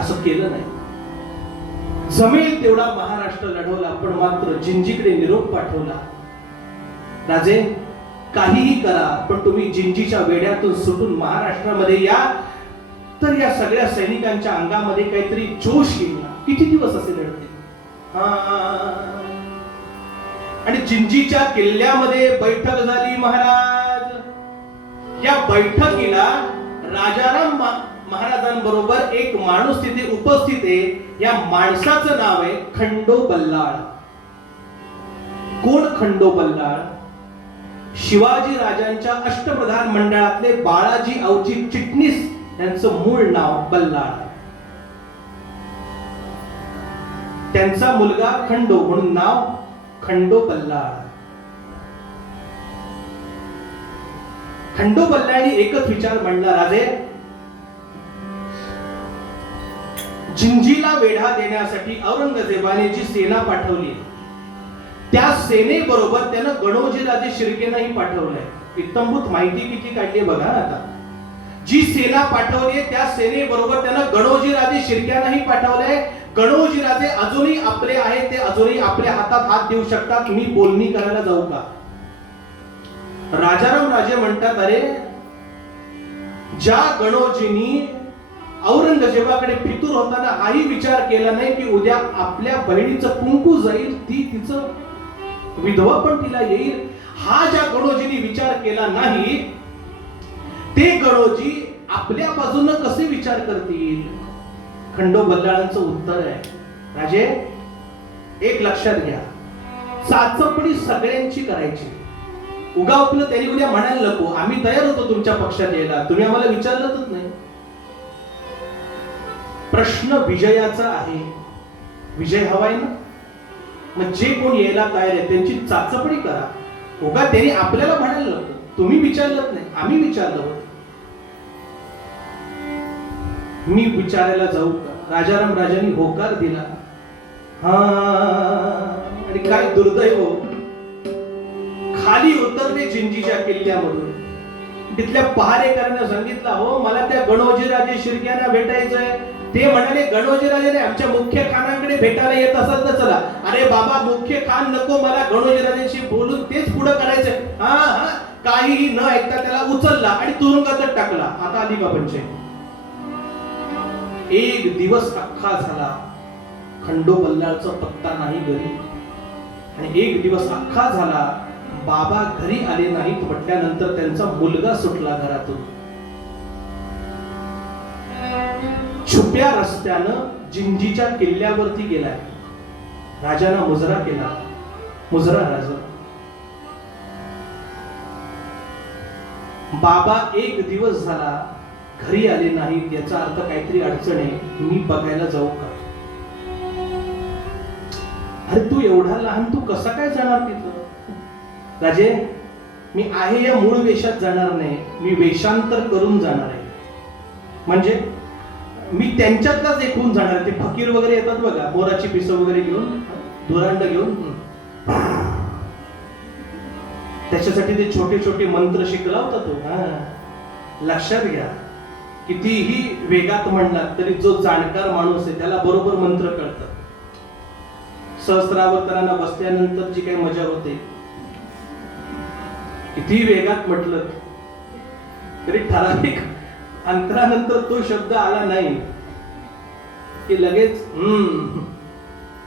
असं केलं नाही. जमेल तेवढा महाराष्ट्र लढवला, पण मात्र जिंजीकडे निरोप पाठवला. राजे काहीही करा, पण तुम्ही जिंजीच्या वेड्यातून सुटून महाराष्ट्रामध्ये या, तर या सगळ्या सैनिकांच्या अंगामध्ये काहीतरी जोश येईल. किती दिवस असे लढते? आणि जिंजीच्या किल्ल्यामध्ये बैठक झाली महाराज. या बैठकीला राजाराम महाराजांबरोबर एक माणूस तिथे उपस्थित आहे. या माणसाचं नाव आहे खंडो बल्लाळ. कोण खंडो बल्लाळ? शिवाजी राजांच्या अष्टप्रधान मंडळातले बाळाजी औची चिटणीस यांचं मूळ नाव बल्लाळ. त्यांचा मुलगा खंडो म्हणून नाव खंडो बल्लाळ. खंडो बल्लाळनी एकच विचार मांडला. राजे जिंजीला वेढा देण्यासाठी औरंगजेबाने जी सेना पाठवली त्या सेनेबरोबर त्यानं गणोजी राजे शिर्केनाही पाठवलंय. इत्तंभूत माहिती किती काढली बघा आता. जी सेना पाठवली त्या सेनेबरोबर त्यानं गणोजी राजे शिर्क्यांनाही पाठवलंय. गणोजी राजे अजूनही आपले आहेत, ते अजूनही आपल्या हातात हात देऊ शकतात. मी बोलणी करायला जाऊ का? राजाराम राजे म्हणतात, अरे ज्या गणोजींनी औरंगजेबाकडे फितूर होताना हाही विचार केला नाही की उद्या आपल्या बहिणीचं कुंकू जाईल, ती तिचं विधवा पण तिला येईल, हा ज्या गणोजींनी विचार केला नाही ते गणोजी आपल्या बाजूने कसे विचार करतील? खंडो बल्लाळांचं उत्तर आहे, राजे एक लक्षात घ्या, चाचपणी सगळ्यांची करायची. उगा आपलं त्यांनी उद्या म्हणायला नको आम्ही तयार होतो तुमच्या पक्षात यायला, तुम्ही आम्हाला विचारलंच नाही. प्रश्न विजयाचा आहे. विजय हवाय ना, मग जे कोण यायला तयार आहे त्यांची चाचपणी करा. उगा त्यांनी आपल्याला म्हणायला नको तुम्ही विचारलंच नाही, आम्ही विचारलं. मी विचारायला जाऊ का? राजाराम राजांनी होकार दिला. हा, आणि काय दुर्दैव, खाली उतरले जिंजीच्या किल्ल्यामधून. तिथल्या पहारेकरांना सांगितलं, हो मला त्या गणोजी राजे शिर्क्यांना भेटायचंय. ते म्हणाले गणोजी राजे आमच्या मुख्य खानाकडे भेटायला येत असाल तर चला. अरे बाबा मुख्य खान नको, मला गणोजी राजांशी बोलून तेच पुढे करायचंय. हा हा, काहीही न ऐकता त्याला उचलला आणि तुरुंगातच टाकला. आता आली का पंचायत? एक दिवस अख्खा झाला, खंडो बल्लाळचा पत्ता नाही घरी. आणि एक दिवस अख्खा झाला, बाबा घरी आले नाहीत म्हटल्यानंतर त्यांचा मुलगा सुटला घरातून. छुप्या रस्त्यानं जिंजीच्या किल्ल्यावरती गेलाय. राजानं मुजरा केला. मुजरा राजा. बाबा एक दिवस झाला घरी आले नाहीत, याचा अर्थ काहीतरी अडचण आहे, मी बघायला जाऊ का? अरे तू एवढा लहान, तू कसा काय जाणार तिथं? राजे, मी आहे या मूळ वेशात जाणार नाही, मी वेशांतर करून जाणार आहे. म्हणजे मी त्यांच्यातलाच एक होऊन जाणार आहे. ते फकीर वगैरे येतात बघा, मोराची पिसं वगैरे घेऊन, धुरांड घेऊन, त्याच्यासाठी ते छोटे छोटे मंत्र शिकला होता तो. लक्षात घ्या, कितीही वेगात म्हणलात तरी जो जाणकार माणूस आहे त्याला बरोबर मंत्र कळतात. सहस्रावतारांना बसल्यानंतर जी काही मजा होते, किती वेगात म्हटलं तरी ठराविक अंतरानंतर तो शब्द आला नाही की लगेच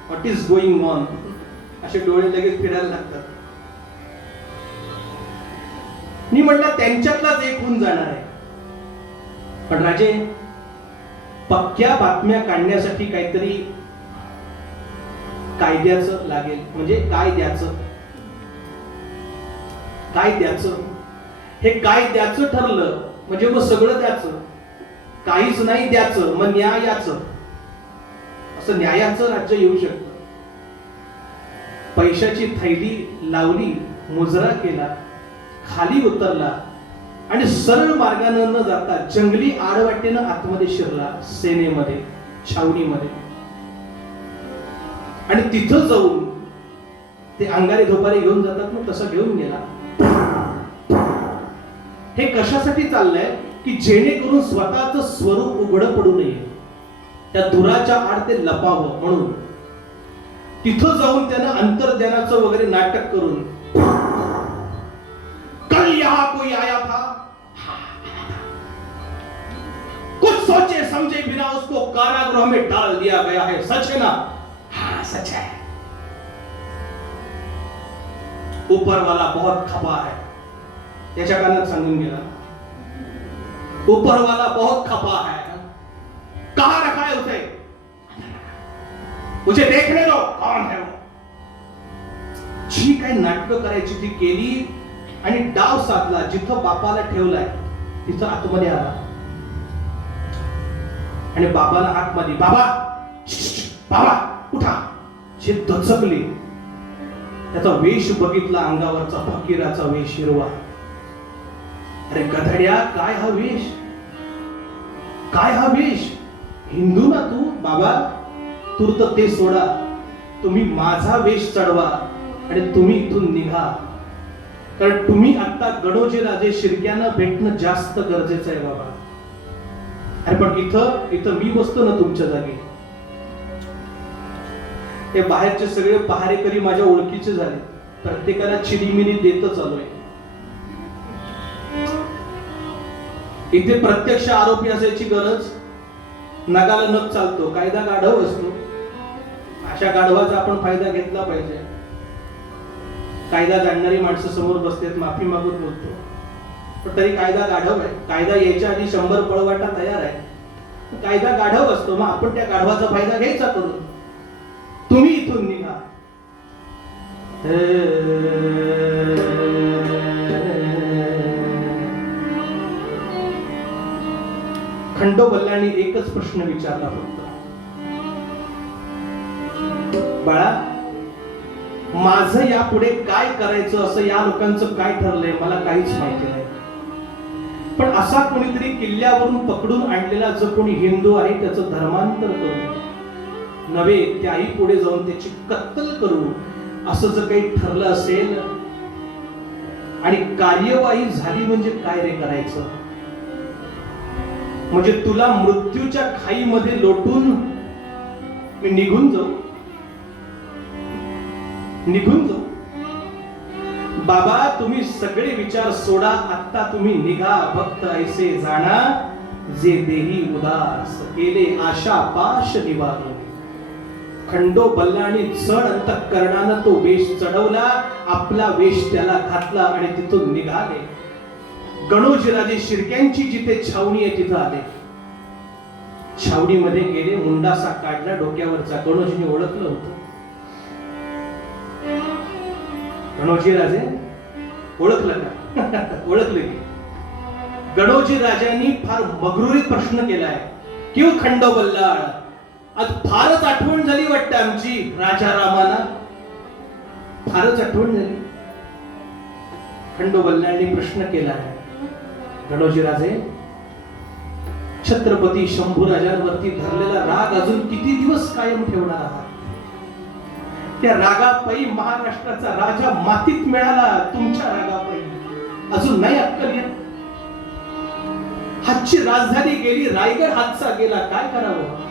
व्हॉट इज गोइंग ऑन असे डोळे लगेच फिरायला लागतात. मी म्हटलं त्यांच्यातलाच एक होऊन जाणार आहे. पण राजे, पक्क्या बातम्या काढण्यासाठी काहीतरी कायद्याचं लागेल. म्हणजे काय द्यायचं, काय द्यायचं, हे काय द्यायचं ठरलं म्हणजे मग सगळं द्यायचं. काहीच नाही द्यायचं मग न्यायाचं. असं न्यायाचं राज्य येऊ शकतं. पैशाची थैली लावली, मुजरा केला, खाली उतरला आणि सरळ मार्गाने न जाता जंगली आडवाटेनं आतमध्ये शिरला, सेनेमध्ये, छावणीमध्ये. आणि तिथं जाऊन ते अंगारे धोपारे घेऊन जातात ना, तसं घेऊन गेला. हे कशासाठी चाललंय की जेणेकरून स्वतःचं स्वरूप उघडं पडू नये, त्या धुराच्या आड ते लपावं म्हणून. तिथं जाऊन त्यानं अंतर्ज्ञानाचं वगैरे नाटक करून, कल यहां कोई आया था, कुछ सोचे समझे बिना उसको कारागृह में डाल दिया गया है. सच है ना? हाँ सच है. ऊपर वाला बहुत खपा है. त्याच्या कानात सांगून गेला, ऊपर वाला बहुत खपा है. कहां रखा है उसे? मुझे देखने दो, कौन है वो? जी काही नाटकं करायची ती केली आणि डाव साधला. जिथं बापाला ठेवलाय तिथं आतमध्ये आला आणि बाबाला हाक मारली. बाबा, बाबा उठा. जे दचकले. त्याचा वेश बघितला, अंगावरचा फकीराचा वेश हिरवा. अरे गधड्या, काय हा वेश, काय हा वेश? हिंदू ना तू? बाबा, तूर्त ते सोडा, तुम्ही माझा वेश चढवा आणि तुम्ही इथून निघा. कारण तुम्ही आता गणोजी राजे शिर्क्यानं भेटणं जास्त गरजेचं आहे बाबा. अरे पण इथं मी बसतो ना तुमच्या जागी. हे बाहेरचे सगळे पहारेकरी माझ्या ओळखीचे झाले. प्रत्येकाला चिडीमिडी देतच आलोय. इथे प्रत्यक्ष आरोपी असायची गरज, नगाला नग चालतो, कायदा गाढव असतो. अशा गाढवाचा आपण फायदा घेतला पाहिजे. कायदा जाणणारी माणसं समोर बसतात, माफी मागून बोलतो, पण तरी कायदा गाढव आहे. कायदा यायच्या आधी 100 पळवाटा तयार आहे. कायदा गाढव असतो, मग आपण त्या गाढवाचा फायदा घ्यायचा करून. तुम्ही इथून निघा. खंडोबल्लांनी एकच प्रश्न विचारला फक्त, बाळा, माझं यापुढे काय करायचं असं या लोकांचं काय ठरलंय मला काहीच माहिती नाही. पण असा कोणीतरी किल्ल्यावरून पकडून आणलेला जो कोणी हिंदू आहे त्याचं धर्मांतर करू नव्हे, त्याही पुढे जाऊन त्याची कत्तल करू असं जर काही ठरलं असेल आणि कार्यवाही झाली म्हणजे काय रे करायचं? म्हणजे तुला मृत्यूच्या खाईमध्ये लोटून मी निघून जाऊ? बाबा, तुम्ही सगळे विचार सोडा, आता तुम्ही निघा. भक्त ऐसे जाणा जे देही उदास, केले आशा पाश निवारे. खंडोबल्लाने चढ अंतःकरणानं तो वेश चढवला, आपला वेश त्याला घातला आणि तिथून निघाले. गणोजीराजे शिर्क्यांची जिथे छावणी आहे तिथं आले. छावणीमध्ये गेले, मुंडासा काढला डोक्यावरचा. गणोजीने ओळखलं होतं. गणोजी राजे ओळखलं का? ओळखलं की गणोजी राजांनी फार मगरुरीत प्रश्न केलाय, किंवा खंडो बल्लाळ, आज फारच आठवण झाली वाटतं आमची राजा रामाला. फारच आठवण झाली. खंडो बल्लाळांनी प्रश्न केलाय, गणोजी राजे, छत्रपती शंभूराजांवरती धरलेला राग अजून किती दिवस कायम ठेवणार आहात? त्या रागापायी महाराष्ट्राचा राजा मातीत मिळाला. तुमच्या रागापायी अजून नाही अक्कल येत. हातची राजधानी गेली, रायगड हातचा गेला, काय करावं?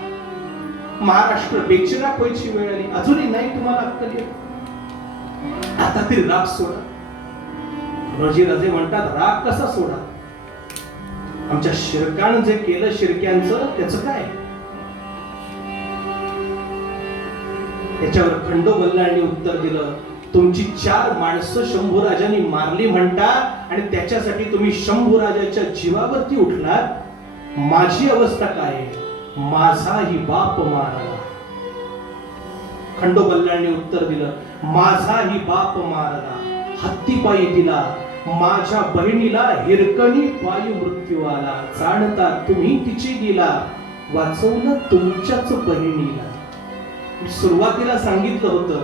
महाराष्ट्र बेचिराख व्हायची वेळ आली, अजूनही नाही तुम्हाला अक्कल येत. आता तरी राग सोडा. गणोजी राजे म्हणतात, राग कसा सोडा? आमच्या शिरकाण जे केलं शिरक्यांचं, त्याचं काय? त्याच्यावर खंडो बल्लाळांनी उत्तर दिलं, तुमची 4 माणसं शंभूराजांनी मारली म्हणता आणि त्याच्यासाठी तुम्ही शंभूराजाच्या जीवावरती उठलात. माझी अवस्था काय? माझाही बाप मारला. खंडो बल्लाळांनी उत्तर दिलं, माझाही बाप मारला, हत्तीपायी दिला. माझ्या बहिणीला हिरकणी पायी मृत्यू आला. जाणता तुम्ही तिची गेला, वाचवलं तुमच्याच बहिणीला. मी सुरुवातीला सांगितलं होतं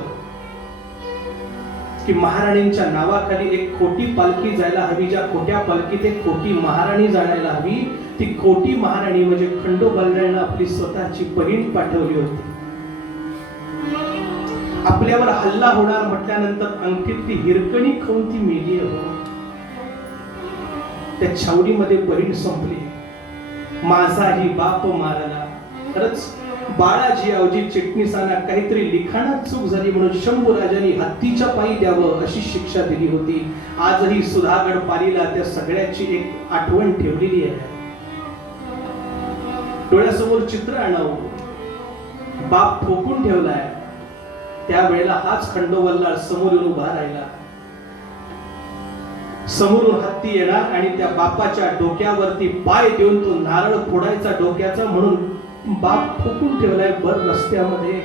की महाराणींच्या नावाखाली एक खोटी पालखी जायला हवी. ज्या खोट्या पालखीत एक खोटी महाराणी जाण्याला हवी. ती खोटी महाराणी म्हणजे खंडो बल्लाळांना आपली स्वतःची बहीण पाठवली होती. आपल्यावर हल्ला होणार म्हटल्यानंतर अंगठीतली हिरकणी खाऊन ती मेली. त्या छावणीमध्ये बहीण संपली. माझाही बाप मारला. खरंच बाळाजी आवजी चिटणीसांना काहीतरी लिखाणात चूक झाली म्हणून शंभूराजांनी हत्तीच्या पायी द्यावं अशी शिक्षा दिली होती. आजही सुधागड पालीला त्या सगळ्याची एक आठवण ठेवलेली आहे. डोळ्यासमोर चित्र आणावं. बाप ठोकून ठेवलाय, त्यावेळेला हाच खंडो बल्लाळ समोरून उभा राहिला. समोरून हत्ती येणार आणि त्या बापाच्या डोक्यावरती पाय देऊन तो नारळ फोडायचा डोक्याचा, म्हणून बाप ठोकून ठेवलाय भर रस्त्यामध्ये.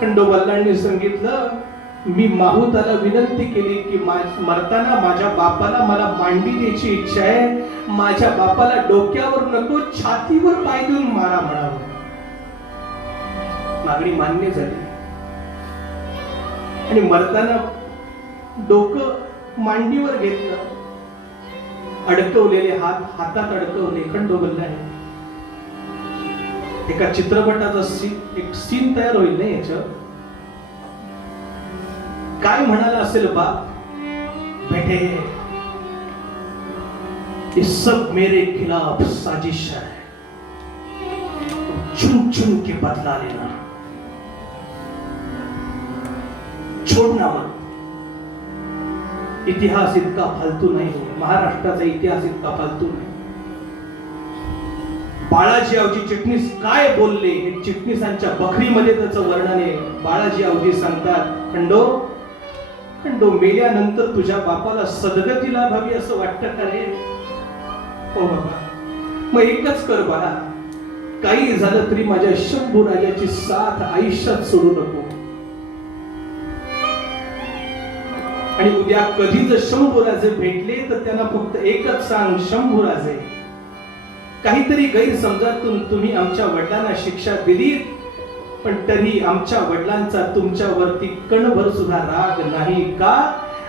खंडो बल्लाळांनी सांगितलं, मी माहुताला विनंती केली की मरताना माझ्या बापाला मला मांडी द्यायची इच्छा आहे. माझ्या बापाला डोक्यावर नको, छातीवर पाय देऊन मारा म्हणावं. मागणी मान्य झाली आणि मरताना डोकं मांडीवर घेतलं. अडकवलेले हात हातात अडकवले. खंडो बल्लाळांनी एका चित्रपटाचा एक सीन तयार होईल ना याच्यावर. काय म्हणाला असेल बाप, बेटे ये सब मेरे खिलाफ साजिश है, चुन चुन के बदला लेना, छोड़ना मत. इतिहास इतका फालतू नाही हो. महाराष्ट्राचा इतिहास इतका फालतू नाही. बाळाजी आवजी चिटणीस काय बोलले हे चिटणीसांच्या बखरीमध्ये त्याचं वर्णन आहे. बाळाजी आवजी सांगतात, खंडो खंडो मेल्यानंतर तुझ्या बापाला सदगती लाभावी असं वाटतं का रे? हो बाबा, मग एकच कर बाळा, काही झालं तरी माझ्या शंभूराजाची साथ आयुष्यात सोडू नको. आणि उद्या कधी जर शंभूराजे भेटले तर त्यांना फक्त एकच सांग, शंभूराजे काहीतरी गैरसमजातून तुम्ही आमच्या वडिलांना शिक्षा दिली, पण तरी आमच्या वडिलांचा तुमच्यावरती कणभर सुद्धा राग नाही का?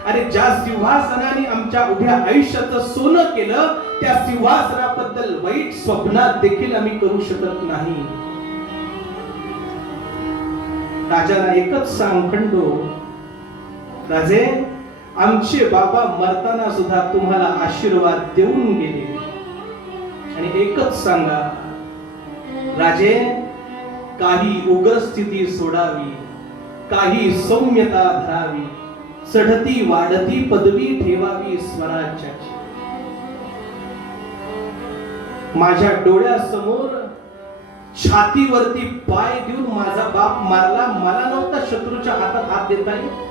अरे ज्या सिंहासनाने आमच्या उभ्या आयुष्याचं सोनं केलं त्या सिंहासनाबद्दल वाईट स्वप्नात देखील आम्ही करू शकत नाही. राजाला एकच सांग, खंडो राजे, आमचे बाबा मरताना सुद्धा तुम्हाला आशीर्वाद देऊन गेले. आणि एकच सांगा राजे, काही उग्र स्थिती सोडावी, काही सौम्यता धरावी, चढती वाढती पदवी ठेवावी स्वराज्याची. माझ्या डोळ्यासमोर छातीवरती पाय देऊन माझा बाप मारला. मला नव्हता शत्रूच्या हातात हात देता येईल.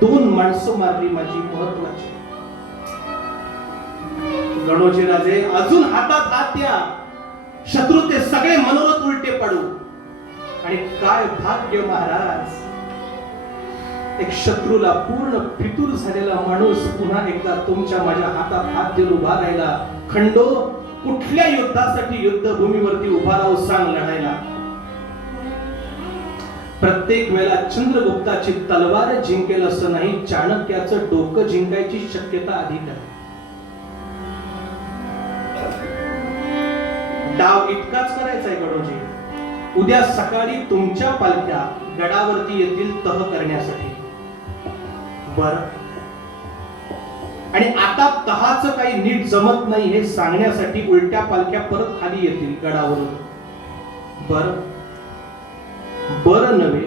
2 माणसं मारली माझी महत्वाची. गणोजी राजे, अजून हातात हात द्या. शत्रूचे सगळे मनोरथ उलटे पडू. आणि काय भाग्य महाराज, एक शत्रूला पूर्ण फितूर झालेला माणूस पुन्हा एकदा तुमच्या माझ्या हातात हात देऊन उभा राहिला. खंडो, कुठल्या युद्धासाठी युद्धभूमीवरती उभा राहू सांग लढायला. प्रत्येक वेळेला चंद्रगुप्ताची तलवार जिंकेल असं नाही, चाणक्याचं डोकं जिंकायची शक्यता अधिक आहे. डाव इतकाच करायचा आहे गडोजी, उद्या सकाळी तुमच्या पालख्या गडावरती येतील तह करण्यासाठी. बर, आणि आता तहाचं काही नीट जमत नाही हे सांगण्यासाठी उलट्या पालख्या परत खाली येतील गडावरून. बर बर नव्हे,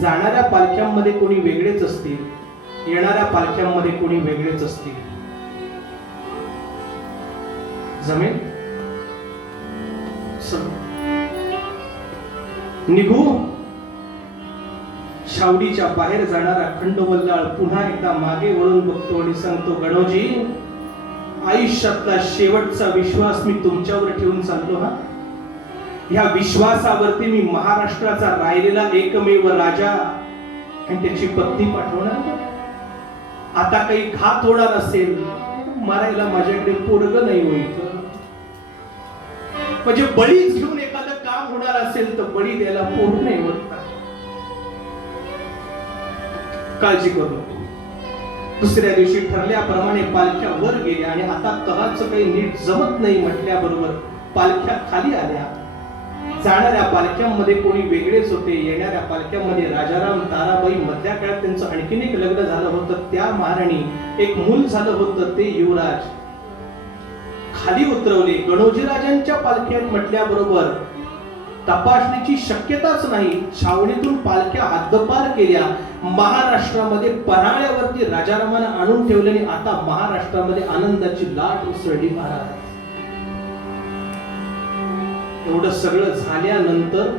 जाणाऱ्या पालख्यांमध्ये कोणी वेगळेच असतील, येणाऱ्या पालख्यांमध्ये कोणी वेगळेच असतील. जमेल? निघू. शावडीच्या बाहेर जाणारा खंडोबल्लाळ पुन्हा एकदा मागे वळून बघतो आणि सांगतो, गणोजी, आयुष्यातला शेवटचा विश्वास मी तुमच्यावर ठेवून चाललो. हा, ह्या विश्वासावरती मी महाराष्ट्राचा राहिलेला एकमेव राजा आणि त्याची पत्नी पाठवणार. आता काही घात होणार असेल, मारायला माझ्याकडे पोरग नाही होईल, म्हणजे बळीच घेऊन एखादं काम होणार असेल तर बळी द्यायला पोर नाही होत. काळजी करू नको. दुसऱ्या दिवशी ठरल्याप्रमाणे पालख्या वर गेल्या आणि आता तहाचं काही नीट जमत नाही म्हटल्याबरोबर पालख्या खाली आल्या. जाणाऱ्या पालख्यांमध्ये कोणी वेगळेच होते, येणाऱ्या पालख्यांमध्ये राजाराम, ताराबाई, मधल्या काळात त्यांचं आणखीन एक लग्न झालं होतं, त्या महाराणी, एक मूल झालं होतं, ते युवराज. खाली उतरवले. गणोजी राजांच्या पालख्यात म्हटल्याबरोबर तपासणीची शक्यताच नाही. छावणीतून पालख्या हद्दपार केल्या. महाराष्ट्रामध्ये पन्हाळ्यावरती राजारामानं आणून ठेवल्याने आता महाराष्ट्रामध्ये आनंदाची लाट उसळली. महाराज, एवढं सगळं झाल्यानंतर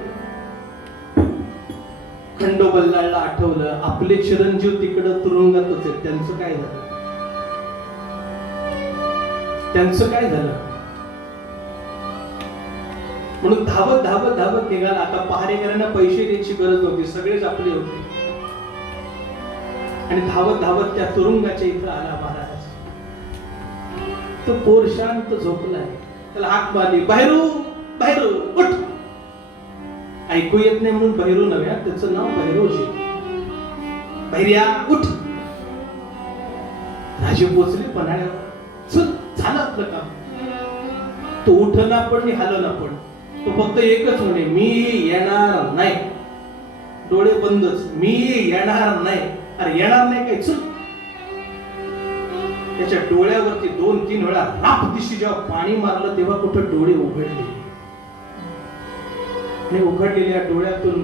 खंडोबल्लाळला आठवलं, आपले चिरंजीव तिकडं तुरुंगातच आहेत, त्यांचं काय झालं? त्यांचं काय झालं? म्हणून धावत धावत धावत निघाला. आता पहारेकरांना पैसे द्यायची गरज नव्हती, सगळेच आपले होते. आणि धावत धावत त्या तुरुंगाच्या इथं आला महाराज. तो पोर शांत झोपलाय. त्याला हाक मारली, बाहेरू बाहेरू उठ. ऐकू येत नाही म्हणून बहिरू नव्हे, त्याचं नाव बहिरोजी. बहिर्या उठ. राजे पोचले पन्हाळ्यावर. चल, झालं आपलं काम. तो उठना पण आणि हलना पण. तो फक्त एकच म्हणे, मी येणार नाही. डोळे बंदच, मी येणार नाही. अरे येणार नाही काय? चल. त्याच्या डोळ्यावरती 2-3 वेळा राप दिशी जेव्हा पाणी मारलं तेव्हा कुठं डोळे उघडले आणि उघडलेल्या डोळ्यातून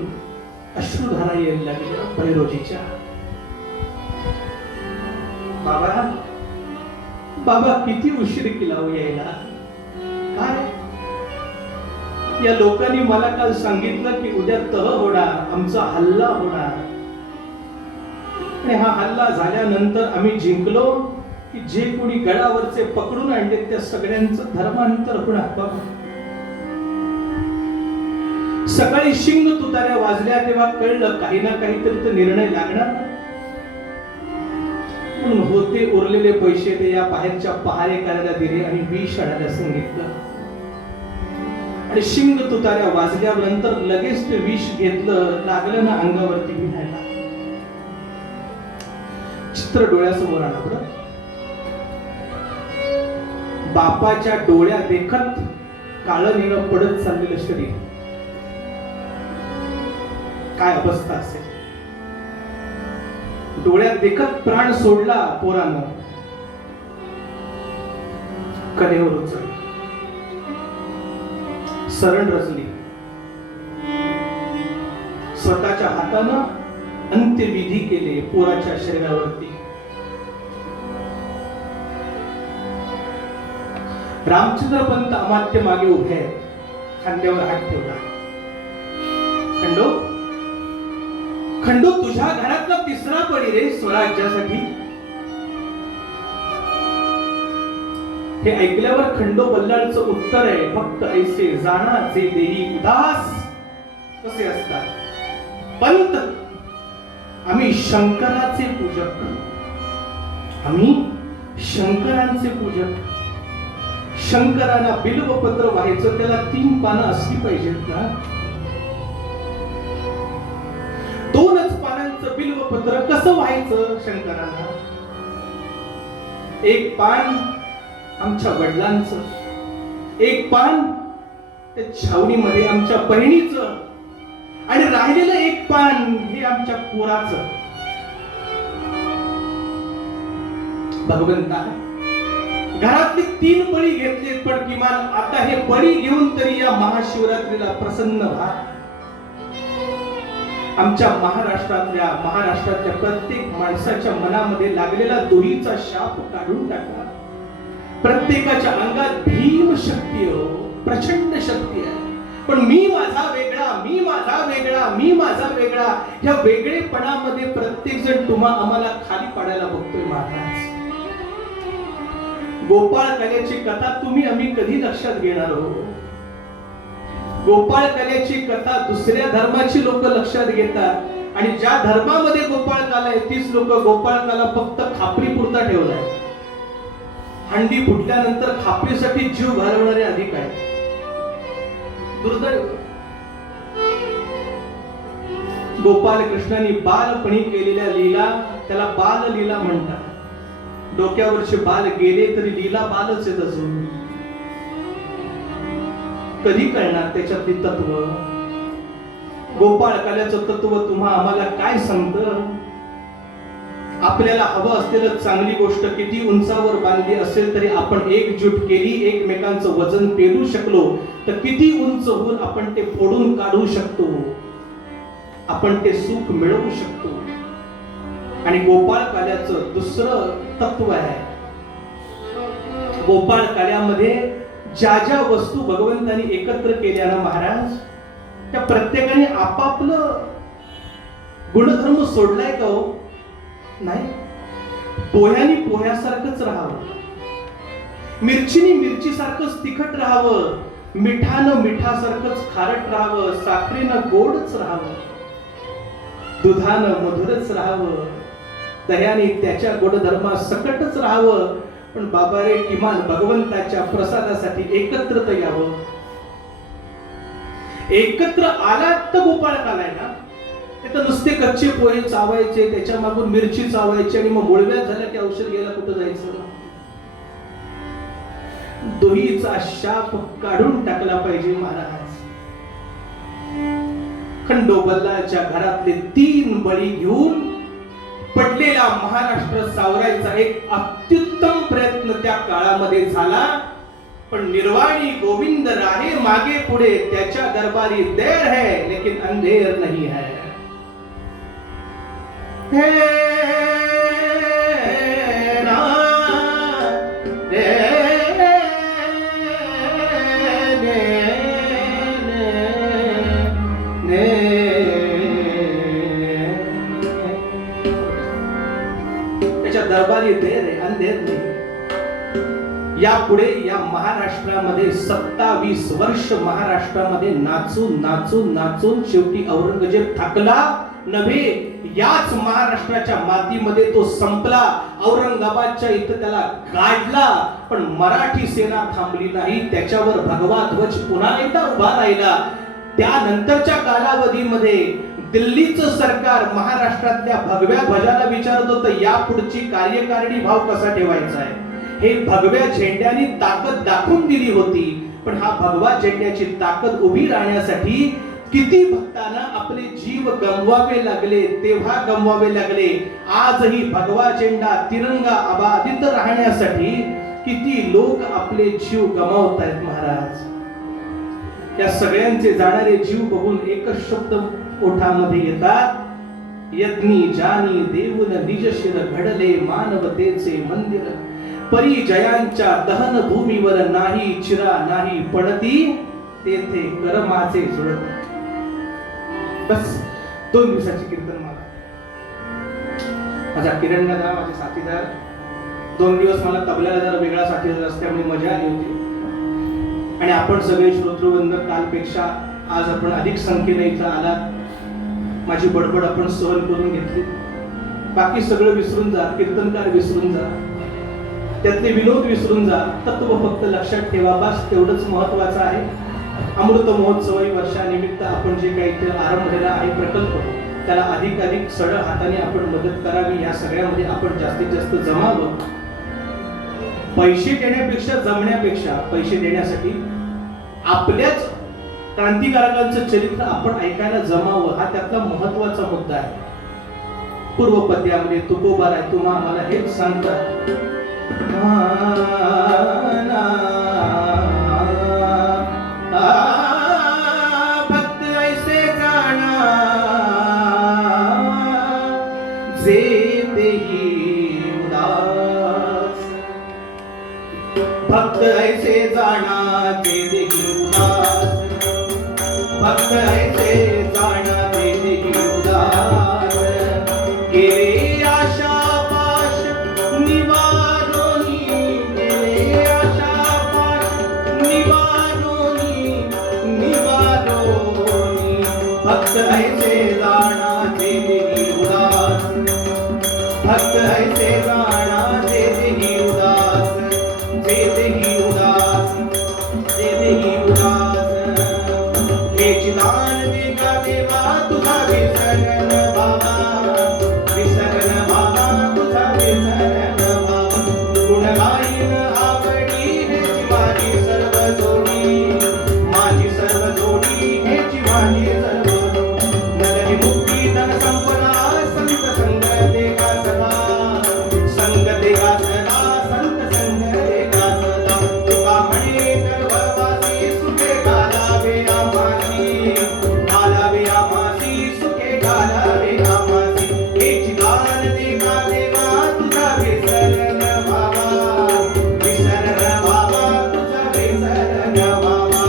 अश्रुधारा यायला लागल्या भैरोजीच्या. बाबा, बाबा किती उशीर केला हो यायला. काय या लोकांनी मला काल सांगितलं की उद्या तह होणार, आमचा हल्ला होणार. आणि हा हल्ला झाल्यानंतर आम्ही जिंकलो की जे कोणी गडावरचे पकडून आणले त्या सगळ्यांचं धर्मांतर होणार. बाबा, सकाळी शिंग तुताऱ्या वाजल्या तेव्हा कळलं काही ना काहीतरी तर निर्णय लागणार. म्हणून होते उरलेले पैसे ते या बाहेरच्या पहारेकऱ्याला दिले आणि विष आणायला सांगितलं. आणि शिंग तुताऱ्या वाजल्यानंतर लगेच ते विष घेतलं. लागलं ना अंगावरती विणायला. चित्र डोळ्यासमोर आलं. बरं, बापाच्या डोळ्या देखत काळं निळं पडत चाललेलं शरीर, काय अवस्था असेल. डोळ्यात देखत प्राण सोडला पोरानं. कलेवर उचलली, सरण रचली. स्वतःच्या हातानं अंत्यविधी केले पोराच्या शरीरावरती. रामचंद्र पंत अमात्य मागे उभे आहेत. खांद्यावर हात ठेवला. खंडो, खंडो, तुझ्या घरातला तिसरा बळी रे स्वराज्यासाठी. हे ऐकल्यावर खंडोबल्लाळचं उत्तर आहे, फक्त ऐसे जाणाचे देही उदास कसे असतात. पंत, आम्ही शंकराचे पूजक, आम्ही शंकरांचे पूजक. शंकराला बिल्वपत्र व्हायचं, त्याला 3 पानं असली पाहिजेत ना. 2च पानांचं बिल्वपत्र कसं व्हायचं शंकराला? 1 पान आमच्या वडिलांचं, 1 पान त्या छावणीमध्ये आमच्या बहिणीचं, आणि राहिलेलं 1 पान हे आमच्या पोराचं. भगवंता, घरातले 3 बळी घेतले, पण किमान आता हे बळी घेऊन तरी या महाशिवरात्रीला प्रसन्न व्हा. आमच्या महाराष्ट्रातल्या प्रत्येक माणसाच्या मनामध्ये लागलेला दोहीचा शाप काढून टाका. प्रत्येकाच्या अंगात भीम शक्ती हो, प्रचंड शक्ती आहे. पण मी माझा वेगळा, मी माझा वेगळा, मी माझा वेगळा, या वेगळेपणामध्ये प्रत्येक जण आम्हाला खाली पाडायला बघतोय महाराज. गोपाळ कलेची कथा आम्ही कधी लक्षात घेणार आहोत? गोपाळ कलेची कथा दुसऱ्या धर्माची लोक लक्षात घेतात, आणि ज्या धर्मामध्ये गोपाळ कला आहे तीच लोक गोपाळ कला फक्त खापरी पुरता ठेवलाय. हंडी फुटल्यानंतर खापरीसाठी जीव घालवणारे अधिक आहेत. दुर्दैव. गोपाल कृष्णाने बालपणी केलेल्या लीला त्याला बाल लीला म्हणतात. डोक्यावरचे बाल गेले तरी लीला बालच आहेत अजून. कधी कळणार त्याच्यातली तत्व? गोपाळ कल्याचं तत्व आम्हाला काय सांगतं? आपल्याला हवं असलेलं चांगली गोष्ट किती उंचावर बांधली असेल तरी आपण एकजूट केली, एकमेकांचं वजन पेलू शकलो तर किती उंच होऊन आपण ते फोडून काढू शकतो, आपण ते सुख मिळवू शकतो. आणि गोपाळ काल्याचं दुसरं तत्व आहे. गोपाळ काल्यामध्ये ज्या ज्या वस्तू भगवंतांनी एकत्र केल्या ना महाराज, त्या प्रत्येकाने आपापलं गुणधर्म सोडलाय का हो? नाही. पोह्यानी पोह्यासारखंच राहावं, मिरचीनी मिरचीसारखंच तिखट राहावं, मिठानं मिठासारखंच खारट राहावं, साखरेनं गोडच राहावं, दुधानं मधुरच राहावं, दह्याने त्याच्या गुणधर्मासकटच राहावं. पण बाबा रे, किमान भगवंताच्या प्रसादासाठी एकत्र तर यावं. एकत्र आलात तर गोपाळ कालाय ना. तर नुसते कच्चे पोहे चावायचे, त्याच्या मागून मिरची चावायची, आणि मग मुळव्यात झाल्या की औषध घ्यायला कुठं जायचं? दोहीचा शाप काढून टाकला पाहिजे महाराज. खंडोबल्लाच्या घरातले 3 बळी घेऊन पडलेला महाराष्ट्र सावरायचा एक अत्युत्तम प्रयत्न त्या काळामध्ये झाला. पण निर्वाणी गोविंद राहे मागे पुढे, त्याच्या दरबारी देर है लेकिन अंधेर नहीं है. त्याच्या दरबारी देर आहे, अंधेर नाही. यापुढे या महाराष्ट्रामध्ये 27 वर्ष महाराष्ट्रामध्ये नाचून नाचून नाचून शेवटी औरंगजेब थकला नव्हे, याच महाराष्ट्राच्या मातीमध्ये तो संपला. औरंगाबादच्या इथं त्याला गाडला, पण मराठी सेना थांबली नाही. त्याच्यावर भगवा ध्वज पुन्हा एकदा उभा राहिला. त्यानंतरच्या कालावधीमध्ये दिल्लीचं सरकार महाराष्ट्रातल्या भगव्या ध्वजाला विचारत होतं, या पुढची कार्यकारिणी भाव कसा ठेवायचा आहे. हे भगव्या झेंड्याने ताकद दाखवून दिली होती. पण हा भगवा झेंड्याची ताकद उभी राहण्यासाठी किती भक्तांना आपले जीव गमवावे लागले, तेव्हा गमवावे लागले. आजही भगवा झेंडा तिरंगा अबाधित राहण्यासाठी किती लोक आपले जीव गमावत आहेत महाराज. या सगळ्यांचे जाणारे जीव बघून एकच शब्द ओठामध्ये येतात, यज्ञी जानी देऊन निज शिर घडले मानवतेचे मंदिर. परिजयांच्या दहन भूमीवर नाही चिरा नाही पडती, तेथे कर्माचे जुळत. बस 2 दिवसाची कीर्तन मला. माझा किरण दादा, माझे साथीदार 2 दिवस मला तबल्याला जरा वेगळा साठी असल्यामुळे मजा आली होती. आणि आपण सगळे श्रोतृवृंद कालपेक्षा आज आपण अधिक संख्येने इथं आलात. माझी बडबड आपण सहन करून घेतली. बाकी सगळं विसरून जा, कीर्तनकार विसरून जा, त्यातले विनोद विसरून जा, तत्व फक्त लक्षात ठेवा. बस तेवढंच महत्वाचं आहे. अमृत महोत्सवी वर्षानिमित्त आपण जे काही इथे आरंभलेला आहे प्रकल्प, त्याला अधिक सरळ हाताने आपण मदत करावी. या सगळ्यामध्ये आपण जास्तीत जास्त जमावं. पैसे देण्यापेक्षा जमण्यापेक्षा पैसे देण्यासाठी आपल्याच क्रांतिकारकांचं चरित्र आपण ऐकायला जमावं, हा त्यातला महत्वाचा मुद्दा आहे. पूर्वपद्यामध्ये तुकोबाराय तुम्हा आम्हाला हेच सांगतात. भक्त ऐसे जाना जे देही उदास, भक्त ऐसे जाना जे देही उदास, भक्त ऐसे जाना जे देही उदास. गेले आशा पाश निवारोनी, गेले आशा पाश निवारोनी, निवारोनी. भक्त ऐसे जाना जे देही उदास, भक्त ऐसे जाना जे देही उदास, जे देही उदास, जे देही उदास. हे चिदान देगा देवा तुझा विसरण बाबा, विसरण बाबा तुझा विसरण बाबा. गुण गाईन आवडी हेची माझी सर्व जोडी, माझी सर्व जोडी हेची माझी सर्व जोडी. नरनी मुक्ती धन संपदा संत संग देगा सदा, संग देगा सदा, संत संग देगा सदा. तुका म्हणे गर्भवासी सुखे घालावे आम्हासी, घालावे आम्हासी, सुखे घालावे आम्हासी. हेची दान देगा देवा तुझा विसरण बाबा, विसरण बाबा तुझा विसरण बाबा.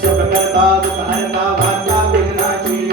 सुख करता दुःख हरता भाता विघ्नाची.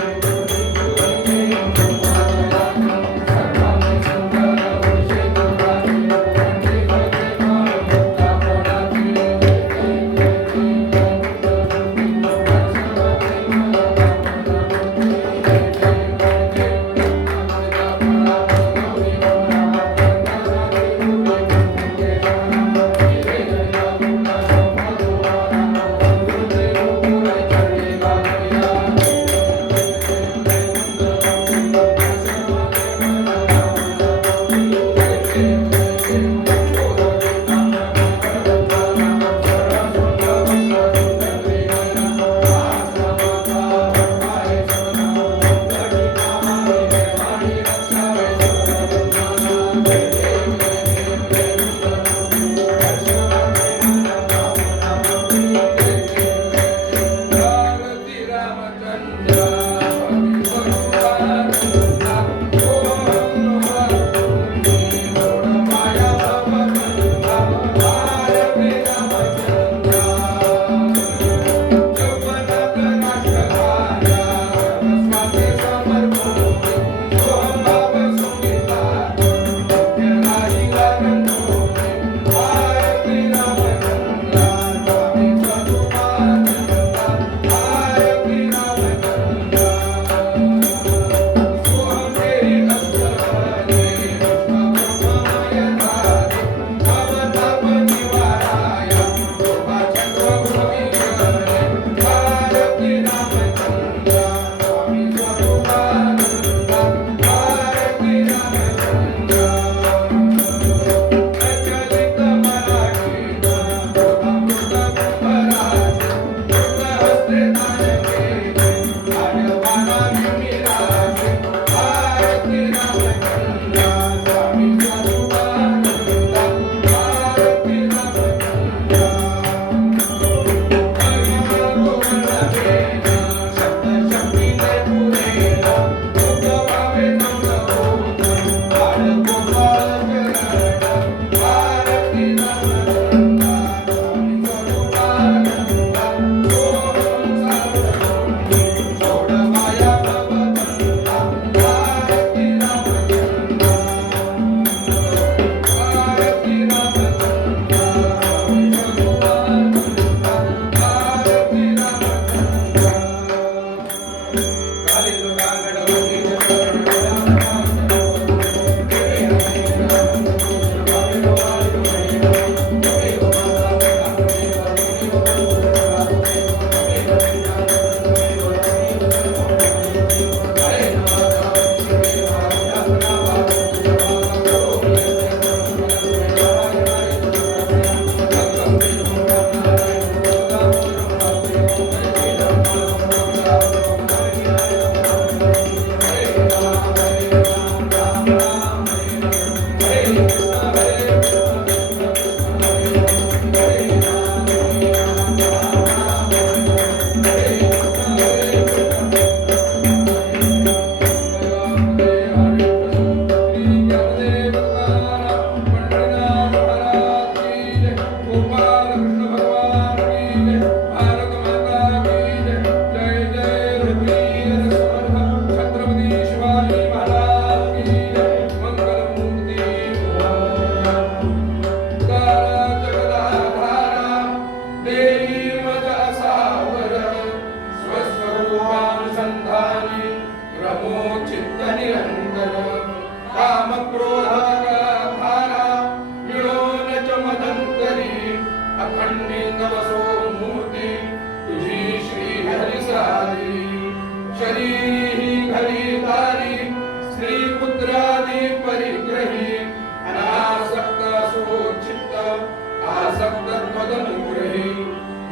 पदनुग्रहे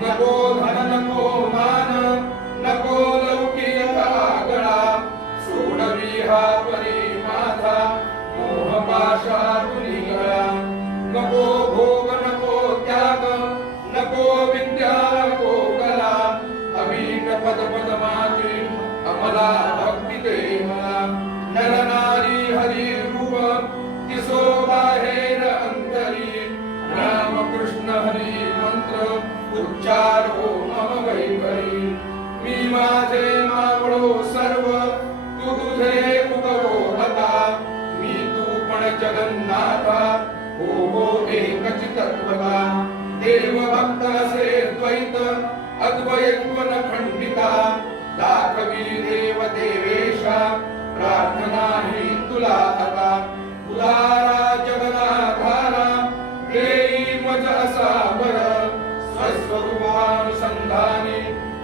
नको धन नको मान नको लौकिक आगळा सोडवी हा परी माझा मोह पाशातून गळा नको भोग नको त्याग नको विद्या नको कला अवीट पद पद माझे अमला भक्ती ते मला नर नारी हरी रूप तिसो बाहेर अंतरी राम कृष्ण हरी मंत्र उच्चार हो मम वैभवी मी माझे मागणो सर्व तू तुझे उगवो होता मी तू पण जगन्नाथा हो एकच तत्वता देव भक्त असे द्वैत अद्वैत्व न खंडिता दाखवी देव देवेशा प्रार्थना ही तुला आता उदारा जगदाधारा देई मज असा वर स्वस्वरूपानुसंधाने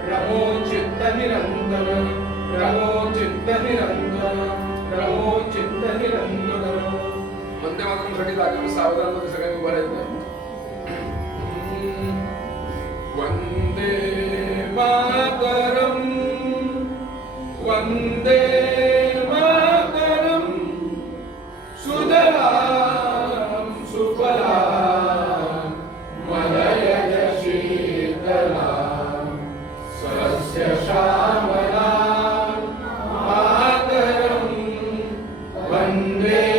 रमो चित्त निरंतर रमो चित्त निरंतर रमो चित्त निरंतर वंदे मातरमसाठी जागेवर सावधान मध्ये सगळ्यांनी उभं राहायचं वंदे मातरम वंदे मातरम सुजलाम सुफलाम मलयज शीतलाम सस्य श्यामलाम मातरम वंदे